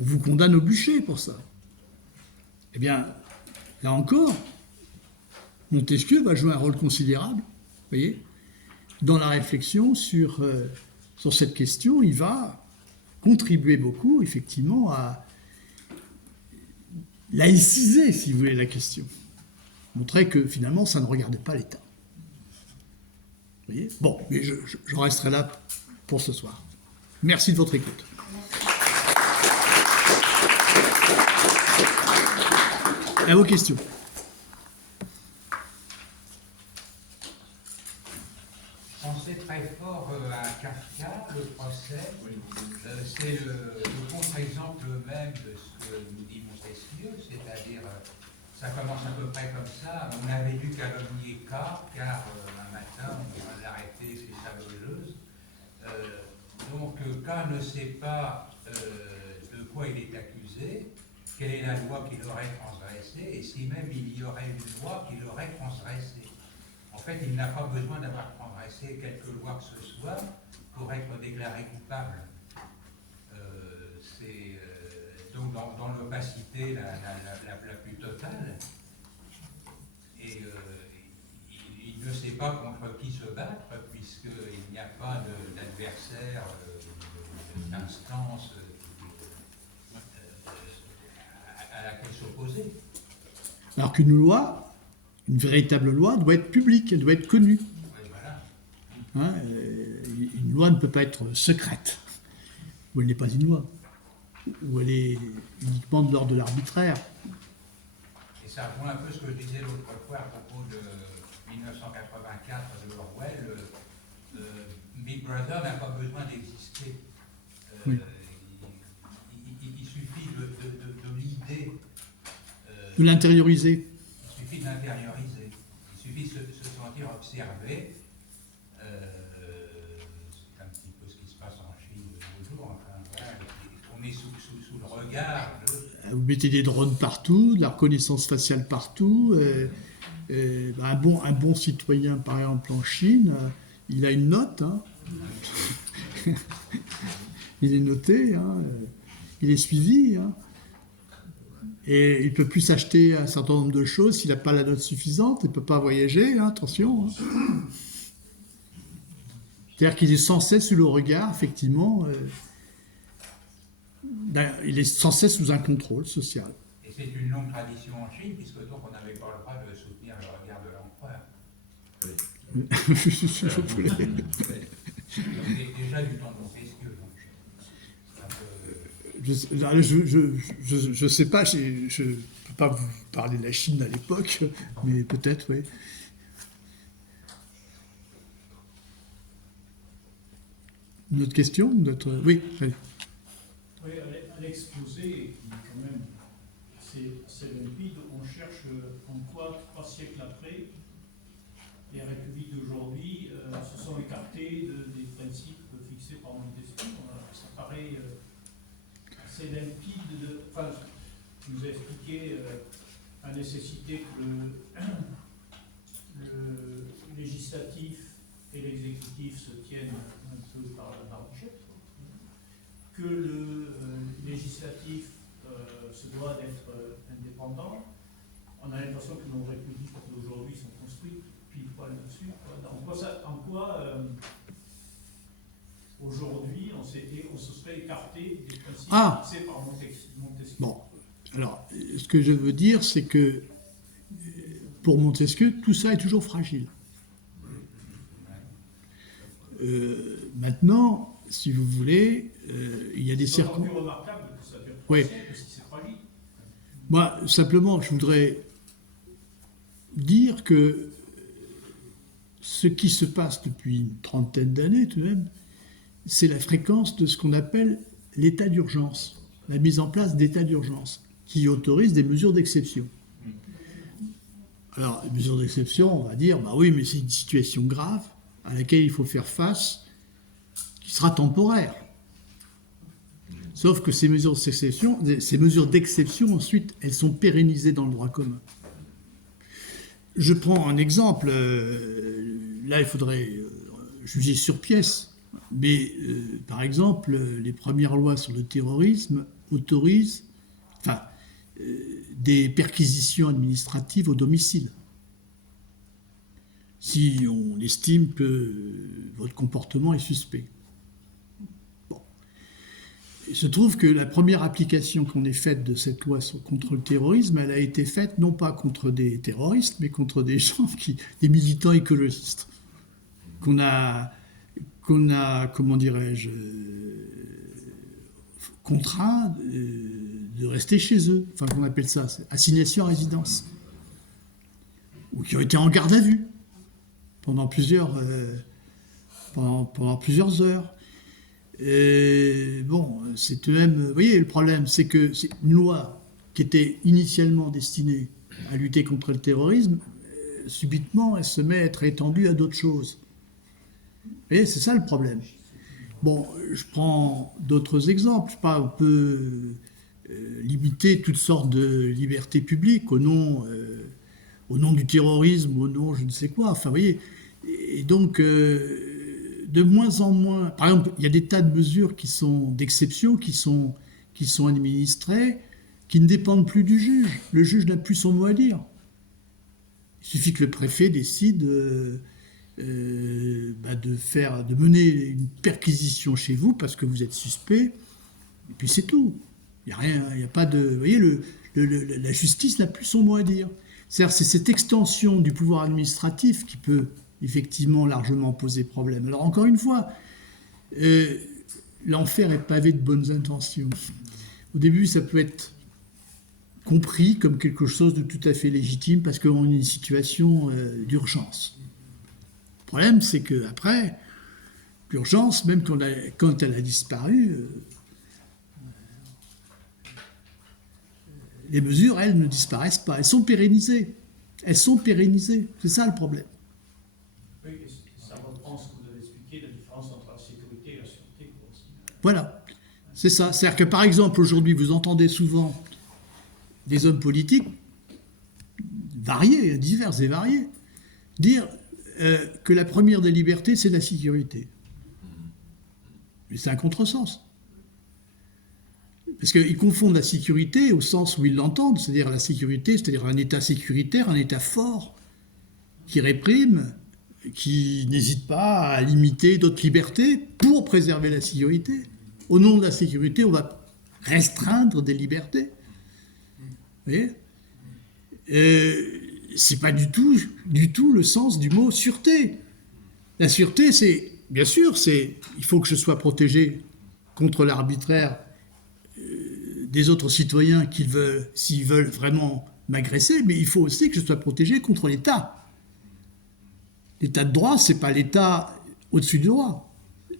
On vous condamne au bûcher pour ça. Eh bien, là encore, Montesquieu va jouer un rôle considérable, vous voyez, dans la réflexion sur cette question. Il va contribuer beaucoup, effectivement, à laïciser, si vous voulez, la question. Montrer que finalement, ça ne regardait pas l'État. Vous voyez ? Bon, mais je resterai là pour ce soir. Merci de votre écoute. À vos questions. Je pensais très fort à Kafka, le procès. C'est le contre-exemple même de ce que nous dit Montesquieu, c'est-à-dire, ça commence à peu près comme ça. On avait dû calomnier K, car un matin, on va l'arrêter, c'est sa logeuse. Donc, K ne sait pas de quoi il est accusé, quelle est la loi qu'il aurait transgressée, et si même il y aurait une loi qu'il aurait transgressée. En fait, il n'a pas besoin d'avoir transgressé quelque loi que ce soit pour être déclaré coupable. C'est donc dans l'opacité la plus totale. Et il ne sait pas contre qui se battre, puisqu'il n'y a pas d'adversaire, d'instance à laquelle s'opposer. Alors qu'une loi, une véritable loi, doit être publique, elle doit être connue. Oui, voilà. Hein, une loi ne peut pas être secrète, ou elle n'est pas une loi, ou elle est uniquement de l'ordre de l'arbitraire. Et ça rejoint un peu ce que je disais l'autre fois à propos de 1984 de Orwell. Big Brother n'a pas besoin d'exister. Oui. Il suffit de l'idée. De l'intérioriser. Il suffit de l'intérioriser. Il suffit de se sentir observé. C'est un petit peu ce qui se passe en Chine de nos jours. Enfin, voilà, on est sous le regard de... Vous mettez des drones partout, de la reconnaissance faciale partout. Un bon citoyen, par exemple, en Chine, il a une note. Hein. Il est noté, hein. Il est suivi. Hein. Et il ne peut plus s'acheter un certain nombre de choses s'il n'a pas la note suffisante. Il ne peut pas voyager, hein, attention. Hein. C'est-à-dire qu'il est sans cesse sous le regard, effectivement. Il est sans cesse sous un contrôle social. Et c'est une longue tradition en Chine, puisque donc on n'avait pas le droit de soutenir le regard de l'empereur. Déjà du temps de Montesquieu. Je ne sais pas, je ne peux pas vous parler de la Chine à l'époque, mais peut-être, oui. Une autre question? Oui, allez. Oui, à l'exposé, quand même, c'est limpide. On cherche en quoi, 3 siècles après, les républiques d'aujourd'hui se sont écartées des principes fixés par Montesquieu. Ça paraît assez limpide. Enfin, tu nous as expliqué la nécessité que le législatif et l'exécutif se tiennent un peu par la barbichette, que le législatif se doit d'être indépendant. On a l'impression que nos républiques d'aujourd'hui sont construites pile poil là-dessus. En quoi aujourd'hui on se serait écarté des principes fixés par Montesquieu? Bon, alors, ce que je veux dire, c'est que pour Montesquieu, tout ça est toujours fragile. Maintenant, si vous voulez, il y a des circonstances. C'est plus remarquable que ça dure 3 Oui. siècles si c'est fragile. Moi, simplement, je voudrais dire que ce qui se passe depuis une trentaine d'années, tout de même, c'est la fréquence de ce qu'on appelle l'état d'urgence, la mise en place d'états d'urgence, qui autorise des mesures d'exception. Alors, les mesures d'exception, on va dire, bah oui, mais c'est une situation grave à laquelle il faut faire face, qui sera temporaire. Sauf que ces mesures d'exception, ensuite, elles sont pérennisées dans le droit commun. Je prends un exemple, là il faudrait juger sur pièce, mais par exemple, les premières lois sur le terrorisme autorisent des perquisitions administratives au domicile. Si on estime que votre comportement est suspect. Bon. il se trouve que la première application qu'on ait faite de cette loi contre le terrorisme, elle a été faite non pas contre des terroristes, mais contre des gens des militants écologistes, qu'on a, comment dirais-je, contraints de rester chez eux. Enfin, qu'on appelle ça, assignation à résidence. Ou qui ont été en garde à vue pendant plusieurs heures. Et bon, c'est même. Vous voyez, le problème, c'est que c'est une loi qui était initialement destinée à lutter contre le terrorisme, subitement, elle se met à être étendue à d'autres choses. Vous voyez, c'est ça le problème. Bon, je prends d'autres exemples. Je sais pas, on peut limiter toutes sortes de libertés publiques au nom du terrorisme, au nom je ne sais quoi. Enfin, vous voyez. Et donc, de moins en moins... Par exemple, il y a des tas de mesures qui sont d'exception, qui sont administrées, qui ne dépendent plus du juge. Le juge n'a plus son mot à dire. Il suffit que le préfet décide de mener une perquisition chez vous parce que vous êtes suspect, et puis c'est tout. Il n'y a pas de... Vous voyez, la justice n'a plus son mot à dire. C'est-à-dire, c'est cette extension du pouvoir administratif qui peut effectivement largement poser problème. Alors encore une fois, l'enfer est pavé de bonnes intentions. Au début, ça peut être compris comme quelque chose de tout à fait légitime parce qu'on est dans une situation d'urgence. Le problème, c'est qu'après, l'urgence, même quand elle a disparu, les mesures, elles, ne disparaissent pas. Elles sont pérennisées. Elles sont pérennisées. C'est ça le problème. Oui, ça reprend ce que vous avez expliqué, la différence entre la sécurité et la sûreté. Voilà. C'est ça. C'est-à-dire que, par exemple, aujourd'hui, vous entendez souvent des hommes politiques variés, divers et variés, dire que la première des libertés, c'est la sécurité. Mais c'est un contresens. Parce qu'ils confondent la sécurité au sens où ils l'entendent, c'est-à-dire la sécurité, c'est-à-dire un État sécuritaire, un État fort, qui réprime, qui n'hésite pas à limiter d'autres libertés pour préserver la sécurité. Au nom de la sécurité, on va restreindre des libertés. Vous voyez ? C'est pas du tout le sens du mot sûreté. La sûreté, c'est, bien sûr, il faut que je sois protégé contre l'arbitraire des autres citoyens s'ils veulent vraiment m'agresser, mais il faut aussi que je sois protégé contre l'État. L'État de droit, c'est pas l'État au-dessus du droit,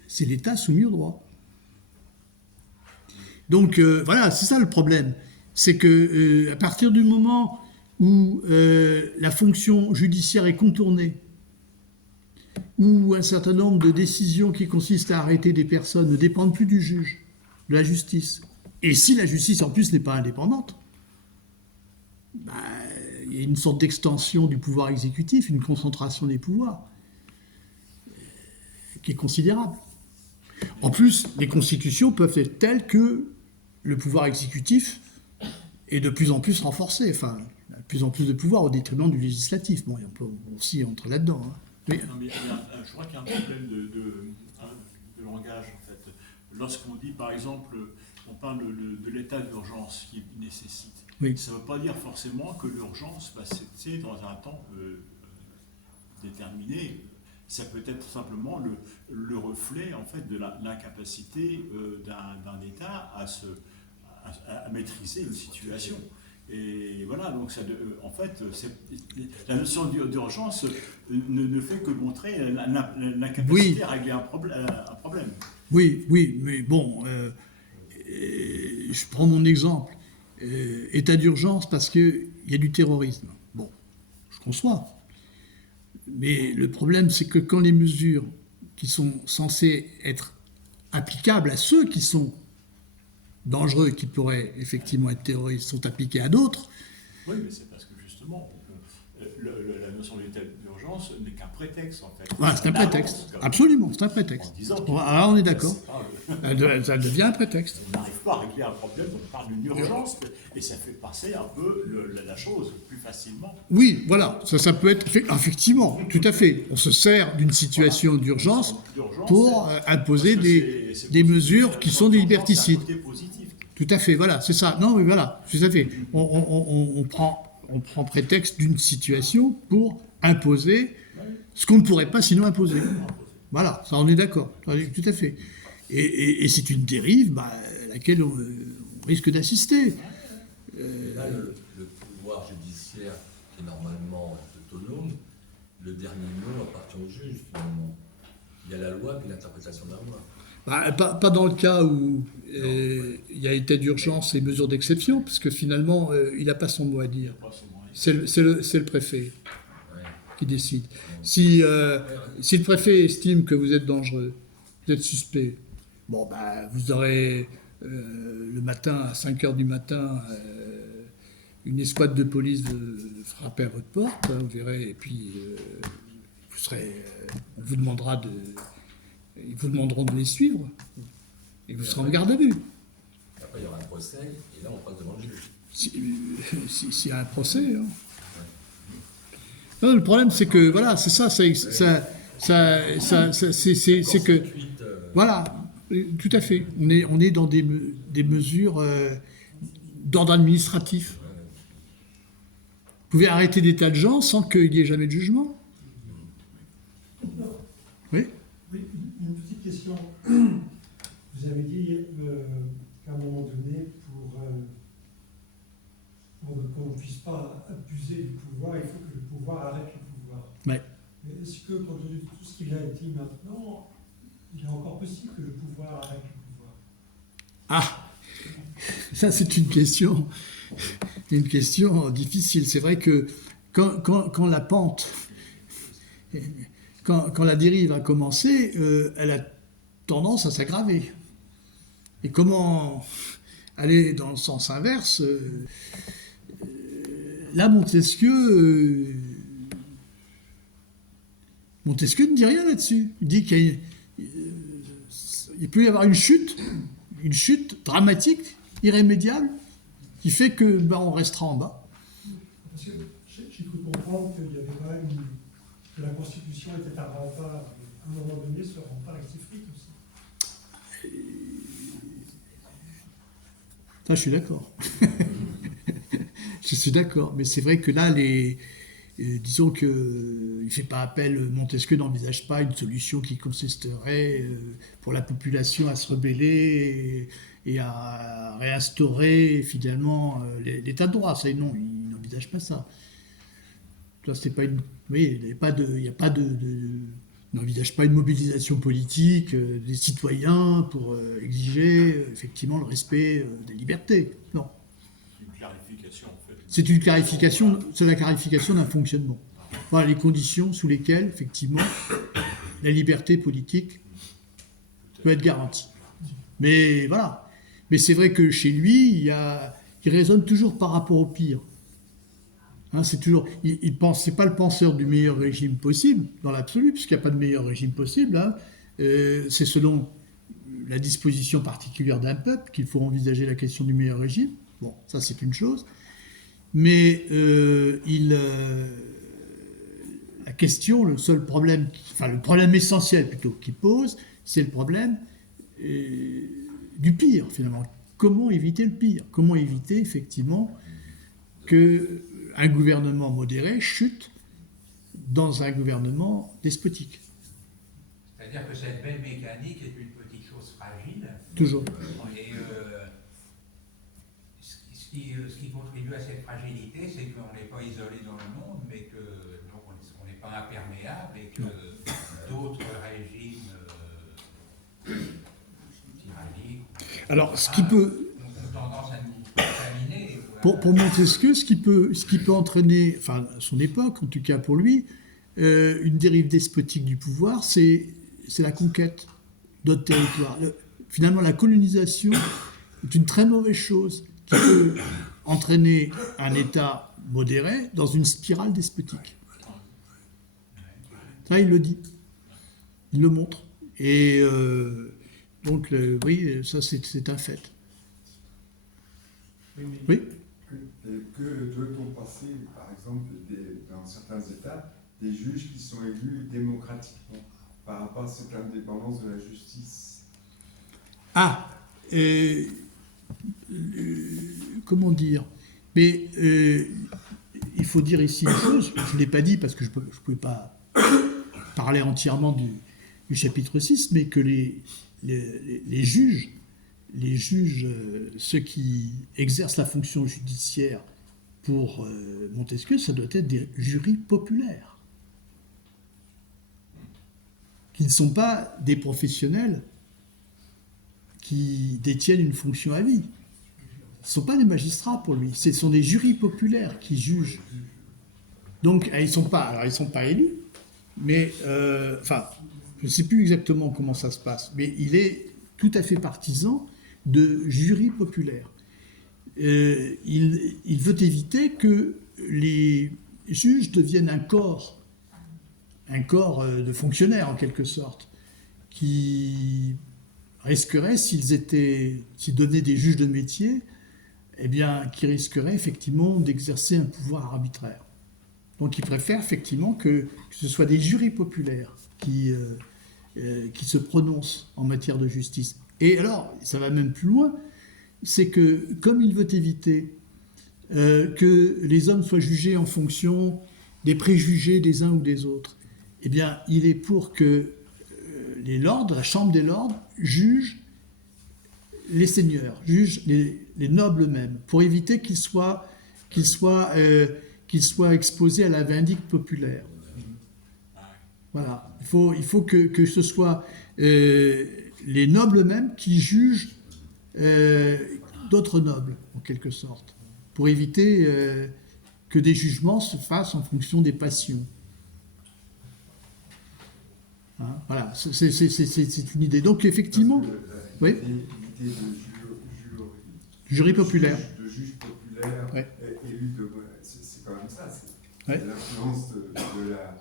c'est l'État soumis au droit. Donc voilà, c'est ça le problème. C'est que à partir du moment où la fonction judiciaire est contournée, où un certain nombre de décisions qui consistent à arrêter des personnes ne dépendent plus du juge, de la justice, et si la justice en plus n'est pas indépendante, il y a une sorte d'extension du pouvoir exécutif, une concentration des pouvoirs qui est considérable. En plus, les constitutions peuvent être telles que le pouvoir exécutif est de plus en plus renforcé, enfin, de plus en plus de pouvoir au détriment du législatif. Bon, on peut aussi entrer là-dedans. Hein. Oui. Non, mais je crois qu'il y a un problème de langage, en fait. Lorsqu'on dit, par exemple, on parle de l'état d'urgence qui nécessite. Oui. Ça ne veut pas dire forcément que l'urgence va s'étendre dans un temps déterminé. Ça peut être simplement le reflet, en fait, de l'incapacité d'un État à maîtriser une situation. Et voilà, donc en fait, la notion d'urgence ne fait que montrer l'incapacité à régler un problème. Oui, mais bon, je prends mon exemple. État d'urgence parce qu'il y a du terrorisme. Bon, je conçois. Mais le problème, c'est que quand les mesures qui sont censées être applicables à ceux qui sont dangereux, qui pourraient effectivement être terroristes, sont appliquées à d'autres. Oui, mais c'est parce que justement, la notion d'état d'urgence n'est qu'un prétexte, en fait. Voilà, c'est un prétexte. Absolument, c'est un prétexte. En disant Alors on est d'accord. que Ça devient un prétexte. on n'arrive pas à régler un problème, on parle d'une urgence, et ça fait passer un peu la chose plus facilement. Oui, voilà, ça peut être effectivement, tout à fait. On se sert d'une situation d'urgence pour imposer des mesures qui sont des liberticides. C'est un côté positif. Tout à fait, voilà, c'est ça. Non, mais voilà, tout à fait. On prend prétexte d'une situation pour imposer ce qu'on ne pourrait pas sinon imposer. Voilà, ça on est d'accord, tout à fait. Et c'est une dérive à laquelle on risque d'assister. Là, le pouvoir judiciaire, qui est normalement autonome, le dernier mot appartient au juge, finalement. Il y a la loi puis l'interprétation de la loi. Pas dans le cas où il y a état d'urgence et mesures d'exception, parce que finalement, il n'a pas son mot à dire. C'est le préfet qui décide. Si le préfet estime que vous êtes dangereux, vous êtes suspect, vous aurez le matin, à 5h du matin, une escouade de police frapper à votre porte, vous verrez, et puis ils vous demanderont de les suivre, et vous serez en garde à vue. Après, il y aura un procès, et là, on passe devant le juge. S'il y a un procès. Hein. Non, le problème, c'est que, voilà, c'est ça, c'est que, voilà, tout à fait. On est dans des mesures d'ordre administratif. Vous pouvez arrêter des tas de gens sans qu'il n'y ait jamais de jugement. Oui. Oui, une petite question. Vous avez dit qu'à un moment donné, pour qu'on ne puisse pas abuser du pouvoir, il faut que le pouvoir arrête le pouvoir. Ouais. Mais est-ce que, compte tenu de tout ce qu'il a dit maintenant, il est encore possible que le pouvoir arrête le pouvoir? Ah, ça c'est une question difficile. C'est vrai que quand la pente, quand la dérive a commencé, elle a tendance à s'aggraver. Et comment aller dans le sens inverse là, Montesquieu ne dit rien là-dessus. Il dit qu'il peut y avoir une chute dramatique, irrémédiable, qui fait que on restera en bas. Parce que j'ai cru comprendre qu'il y avait quand même que la Constitution était un rempart. À un moment donné, ce rempart s'effrite aussi. Ça, je suis d'accord. Je suis d'accord, mais c'est vrai que là, disons qu'il ne fait pas appel, Montesquieu n'envisage pas une solution qui consisterait pour la population à se rebeller et à réinstaurer finalement l'état de droit. Ça, non, il n'envisage pas ça. Ça, c'est pas une, oui, il n'envisage pas une mobilisation politique des citoyens pour exiger effectivement le respect des libertés. Non. C'est une clarification, c'est la clarification d'un fonctionnement. Voilà les conditions sous lesquelles, effectivement, la liberté politique peut être garantie. Mais voilà. Mais c'est vrai que chez lui, il raisonne toujours par rapport au pire. Hein, c'est toujours, c'est pas le penseur du meilleur régime possible, dans l'absolu, puisqu'il n'y a pas de meilleur régime possible. Hein. C'est selon la disposition particulière d'un peuple qu'il faut envisager la question du meilleur régime. Bon, ça c'est une chose. Mais la question, le problème essentiel plutôt qu'il pose, c'est le problème du pire finalement. Comment éviter le pire? Comment éviter effectivement qu'un gouvernement modéré chute dans un gouvernement despotique? C'est-à-dire que cette belle mécanique est une petite chose fragile. Toujours. Et ce qui contribue à cette fragilité, c'est qu'on n'est pas isolé dans le monde, mais que donc on n'est pas imperméable et que d'autres régimes tyranniques ont tendance à nous contaminer. Pour Montesquieu, ce qui peut entraîner, enfin à son époque, en tout cas pour lui, une dérive despotique du pouvoir, c'est la conquête d'autres territoires. Finalement, la colonisation est une très mauvaise chose qui peut entraîner un état modérés dans une spirale despotique. Ça, il le dit. Il le montre. Et donc, oui, ça, c'est un fait. Oui. Que doit-on penser, par exemple, dans certains États, des juges qui sont élus démocratiquement par rapport à cette indépendance de la justice? Ah, comment dire? Mais il faut dire ici une chose, je ne l'ai pas dit parce que je ne pouvais pas parler entièrement du chapitre 6, mais que les juges, ceux qui exercent la fonction judiciaire pour Montesquieu, ça doit être des jurys populaires, qui ne sont pas des professionnels qui détiennent une fonction à vie. Ce ne sont pas des magistrats pour lui, ce sont des jurys populaires qui jugent. Donc, ils ne sont pas élus, mais, je ne sais plus exactement comment ça se passe, mais il est tout à fait partisan de jurys populaires. Il veut éviter que les juges deviennent un corps de fonctionnaires en quelque sorte, qui risquerait, s'ils devenaient des juges de métier, eh bien, qui risqueraient effectivement d'exercer un pouvoir arbitraire. Donc il préfère effectivement que ce soit des jurys populaires qui se prononcent en matière de justice. Et alors, ça va même plus loin, c'est que comme il veut éviter que les hommes soient jugés en fonction des préjugés des uns ou des autres, eh bien, il est pour que les lords, la Chambre des lords, jugent les seigneurs, jugent les nobles eux-mêmes, pour éviter qu'ils soient exposés à la vindicte populaire. Voilà. Il faut que ce soit les nobles eux-mêmes qui jugent d'autres nobles, en quelque sorte, pour éviter que des jugements se fassent en fonction des passions. Hein, voilà, c'est une idée. Donc, effectivement, oui. L'idée de jury populaire. De juge populaire Ouais. élu de. C'est quand même ça, c'est Ouais. l'influence de la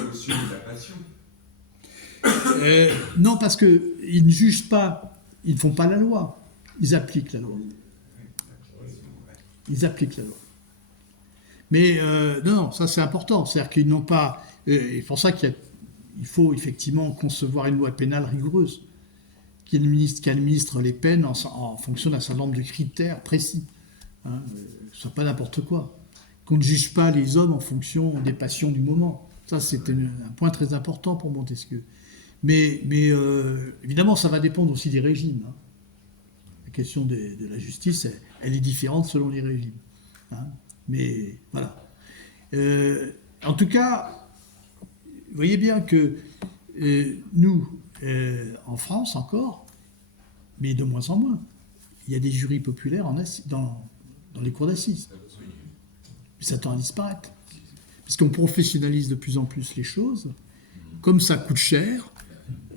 émotion et de la passion. Non, parce qu'ils ne jugent pas, ils ne font pas la loi, ils appliquent la loi. Ils appliquent la loi. Mais non, ça c'est important, c'est-à-dire qu'ils n'ont pas. Et pour ça qu'il faut effectivement concevoir une loi pénale rigoureuse, qui administre les peines en fonction d'un certain nombre de critères précis. Hein, ce soit pas n'importe quoi. Qu'on ne juge pas les hommes en fonction des passions du moment. Ça, c'est un point très important pour Montesquieu. Mais évidemment, ça va dépendre aussi des régimes. Hein. La question de la justice, elle est différente selon les régimes. Hein. Mais voilà. En tout cas, vous voyez bien que nous, en France encore, mais de moins en moins, il y a des jurys populaires dans les cours d'assises. Mais ça tend à disparaître. Parce qu'on professionnalise de plus en plus les choses. Comme ça coûte cher,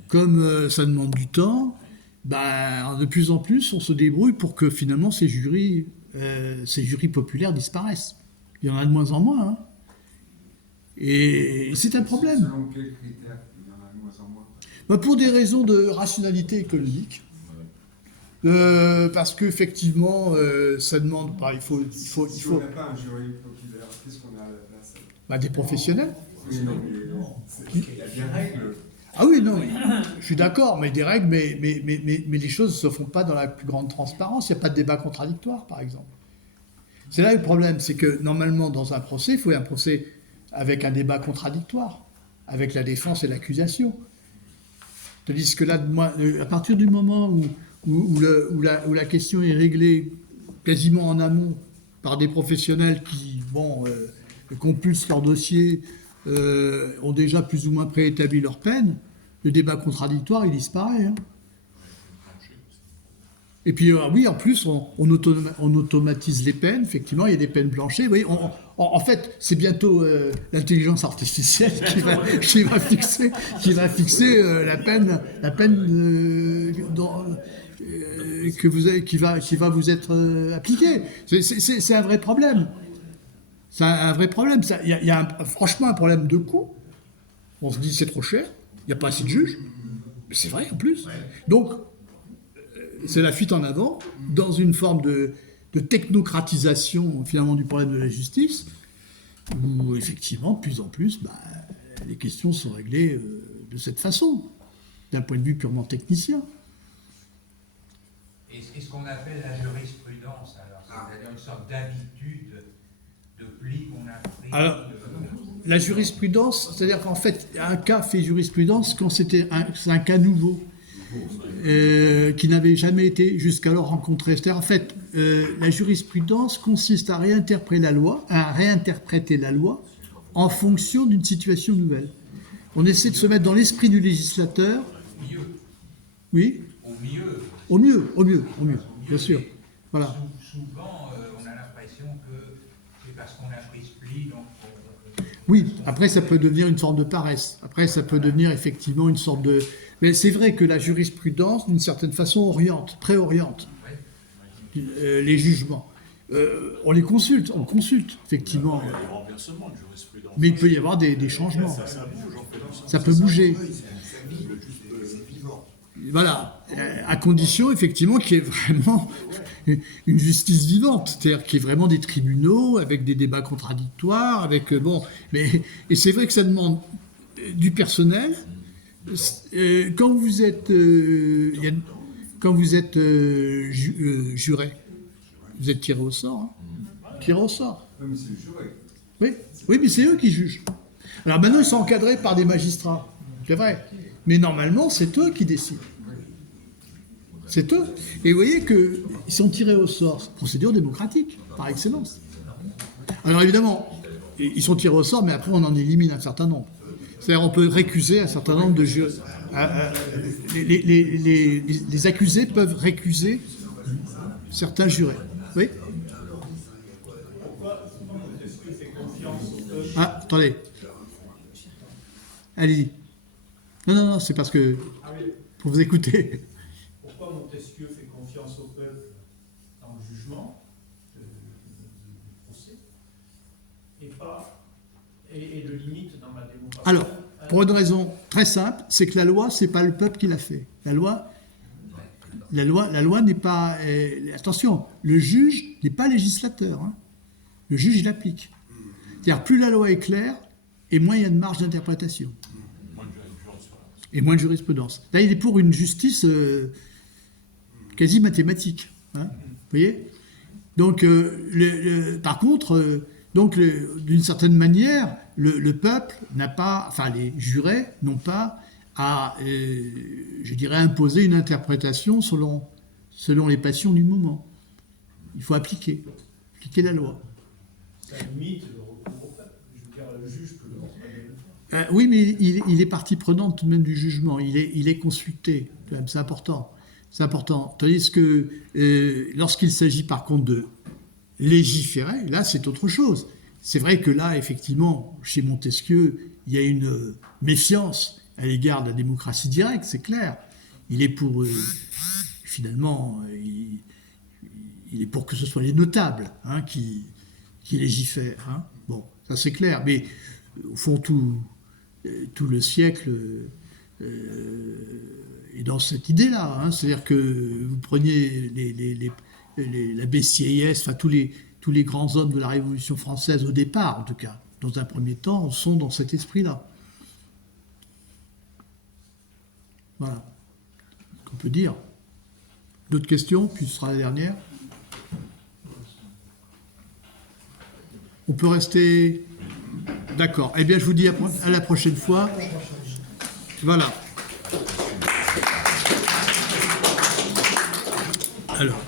comme ça demande du temps, de plus en plus, on se débrouille pour que finalement ces jurys populaires disparaissent. Il y en a de moins en moins. Hein. Et c'est un problème. Selon quels critères il y en a de moins en moins? Pour des raisons de rationalité économique. Parce qu'effectivement, ça demande. Si on n'a pas un jury populaire, qu'est-ce qu'on a à la place? Des professionnels. Oui, non, mais il y a des règles. Ah oui, non, je suis d'accord, mais des règles, mais les choses ne se font pas dans la plus grande transparence. Il n'y a pas de débat contradictoire, par exemple. C'est là le problème, c'est que normalement, dans un procès, il faut un procès avec un débat contradictoire, avec la défense et l'accusation. Tandis que là, à partir du moment où la question est réglée quasiment en amont par des professionnels qui compulsent leur dossier, ont déjà plus ou moins préétabli leur peine, le débat contradictoire, il disparaît. Hein. Et puis, oui, en plus, on automatise les peines. Effectivement, il y a des peines blanchées. Vous voyez, en fait, c'est bientôt l'intelligence artificielle qui va fixer la peine qui va vous être appliquée. C'est un vrai problème. C'est un vrai problème. Il y a franchement un problème de coût. On se dit c'est trop cher, il n'y a pas assez de juges. Mais c'est vrai en plus. Donc, c'est la fuite en avant dans une forme de technocratisation finalement du problème de la justice, où effectivement, de plus en plus, les questions sont réglées de cette façon, d'un point de vue purement technicien. Et ce qu'on appelle la jurisprudence, alors, c'est-à-dire une sorte d'habitude, de pli qu'on a pris. Alors, la jurisprudence, c'est-à-dire qu'en fait, un cas fait jurisprudence quand c'est un cas nouveau, qui n'avait jamais été jusqu'alors rencontré. C'est-à-dire, en fait, la jurisprudence consiste à réinterpréter la loi en fonction d'une situation nouvelle. On essaie de se mettre dans l'esprit du législateur. Au mieux. Oui. Au mieux, bien sûr. Voilà. Souvent, on a l'impression que c'est parce qu'on a pris ce pli, donc... Oui, après ça peut devenir une forme de paresse. Après ça peut devenir effectivement une sorte de... Mais c'est vrai que la jurisprudence, d'une certaine façon, préoriente les jugements. On les consulte, effectivement. Il y a des renversements de jurisprudence. Mais il peut y avoir des changements. Ça bouge, en fait. Ça peut bouger. Voilà, à condition effectivement qu'il y ait vraiment une justice vivante, c'est-à-dire qu'il y ait vraiment des tribunaux avec des débats contradictoires, avec et c'est vrai que ça demande du personnel. Quand vous êtes juré, vous êtes tiré au sort, tiré au sort. Comme c'est le juré. Oui, mais c'est eux qui jugent. Alors maintenant ils sont encadrés par des magistrats, c'est vrai. Mais normalement, c'est eux qui décident. C'est eux. Et vous voyez qu'ils sont tirés au sort. Procédure démocratique, par excellence. Alors évidemment, ils sont tirés au sort, mais après on en élimine un certain nombre. C'est-à-dire on peut récuser un certain nombre de jurés. Les accusés peuvent récuser certains jurés. Oui. Ah, attendez. Allez-y. Non, c'est parce que... Pour vous écouter. Pourquoi Montesquieu fait confiance au peuple dans le jugement du procès et le limite dans la démocratie? Alors, pour une raison très simple, c'est que la loi, c'est pas le peuple qui l'a fait. La loi n'est pas... attention, le juge n'est pas législateur. Hein. Le juge, il applique. C'est-à-dire, plus la loi est claire, et moins il y a de marge d'interprétation. Et moins de jurisprudence. Là, il est pour une justice quasi mathématique. Hein, vous voyez? Donc, par contre, d'une certaine manière, le peuple n'a pas, enfin, les jurés n'ont pas à, je dirais, imposer une interprétation selon les passions du moment. Il faut appliquer la loi. Ça limite le recours au peuple. Je veux dire, le juge peut le faire. Oui, mais il est partie prenante tout de même du jugement. Il est consulté. C'est important. C'est important. Tandis que lorsqu'il s'agit par contre de légiférer, là c'est autre chose. C'est vrai que là, effectivement, chez Montesquieu, il y a une méfiance à l'égard de la démocratie directe, c'est clair. Il est pour, finalement, il est pour que ce soit les notables qui légifèrent. Hein. Bon, ça c'est clair. Mais au fond, tout le siècle est dans cette idée-là. Hein. C'est-à-dire que vous preniez la Bessieyès, enfin tous les grands hommes de la Révolution française au départ, en tout cas, dans un premier temps, sont dans cet esprit-là. Voilà. On peut dire. D'autres questions, puis ce sera la dernière. On peut rester... D'accord. Eh bien, je vous dis à la prochaine fois. Voilà. Alors...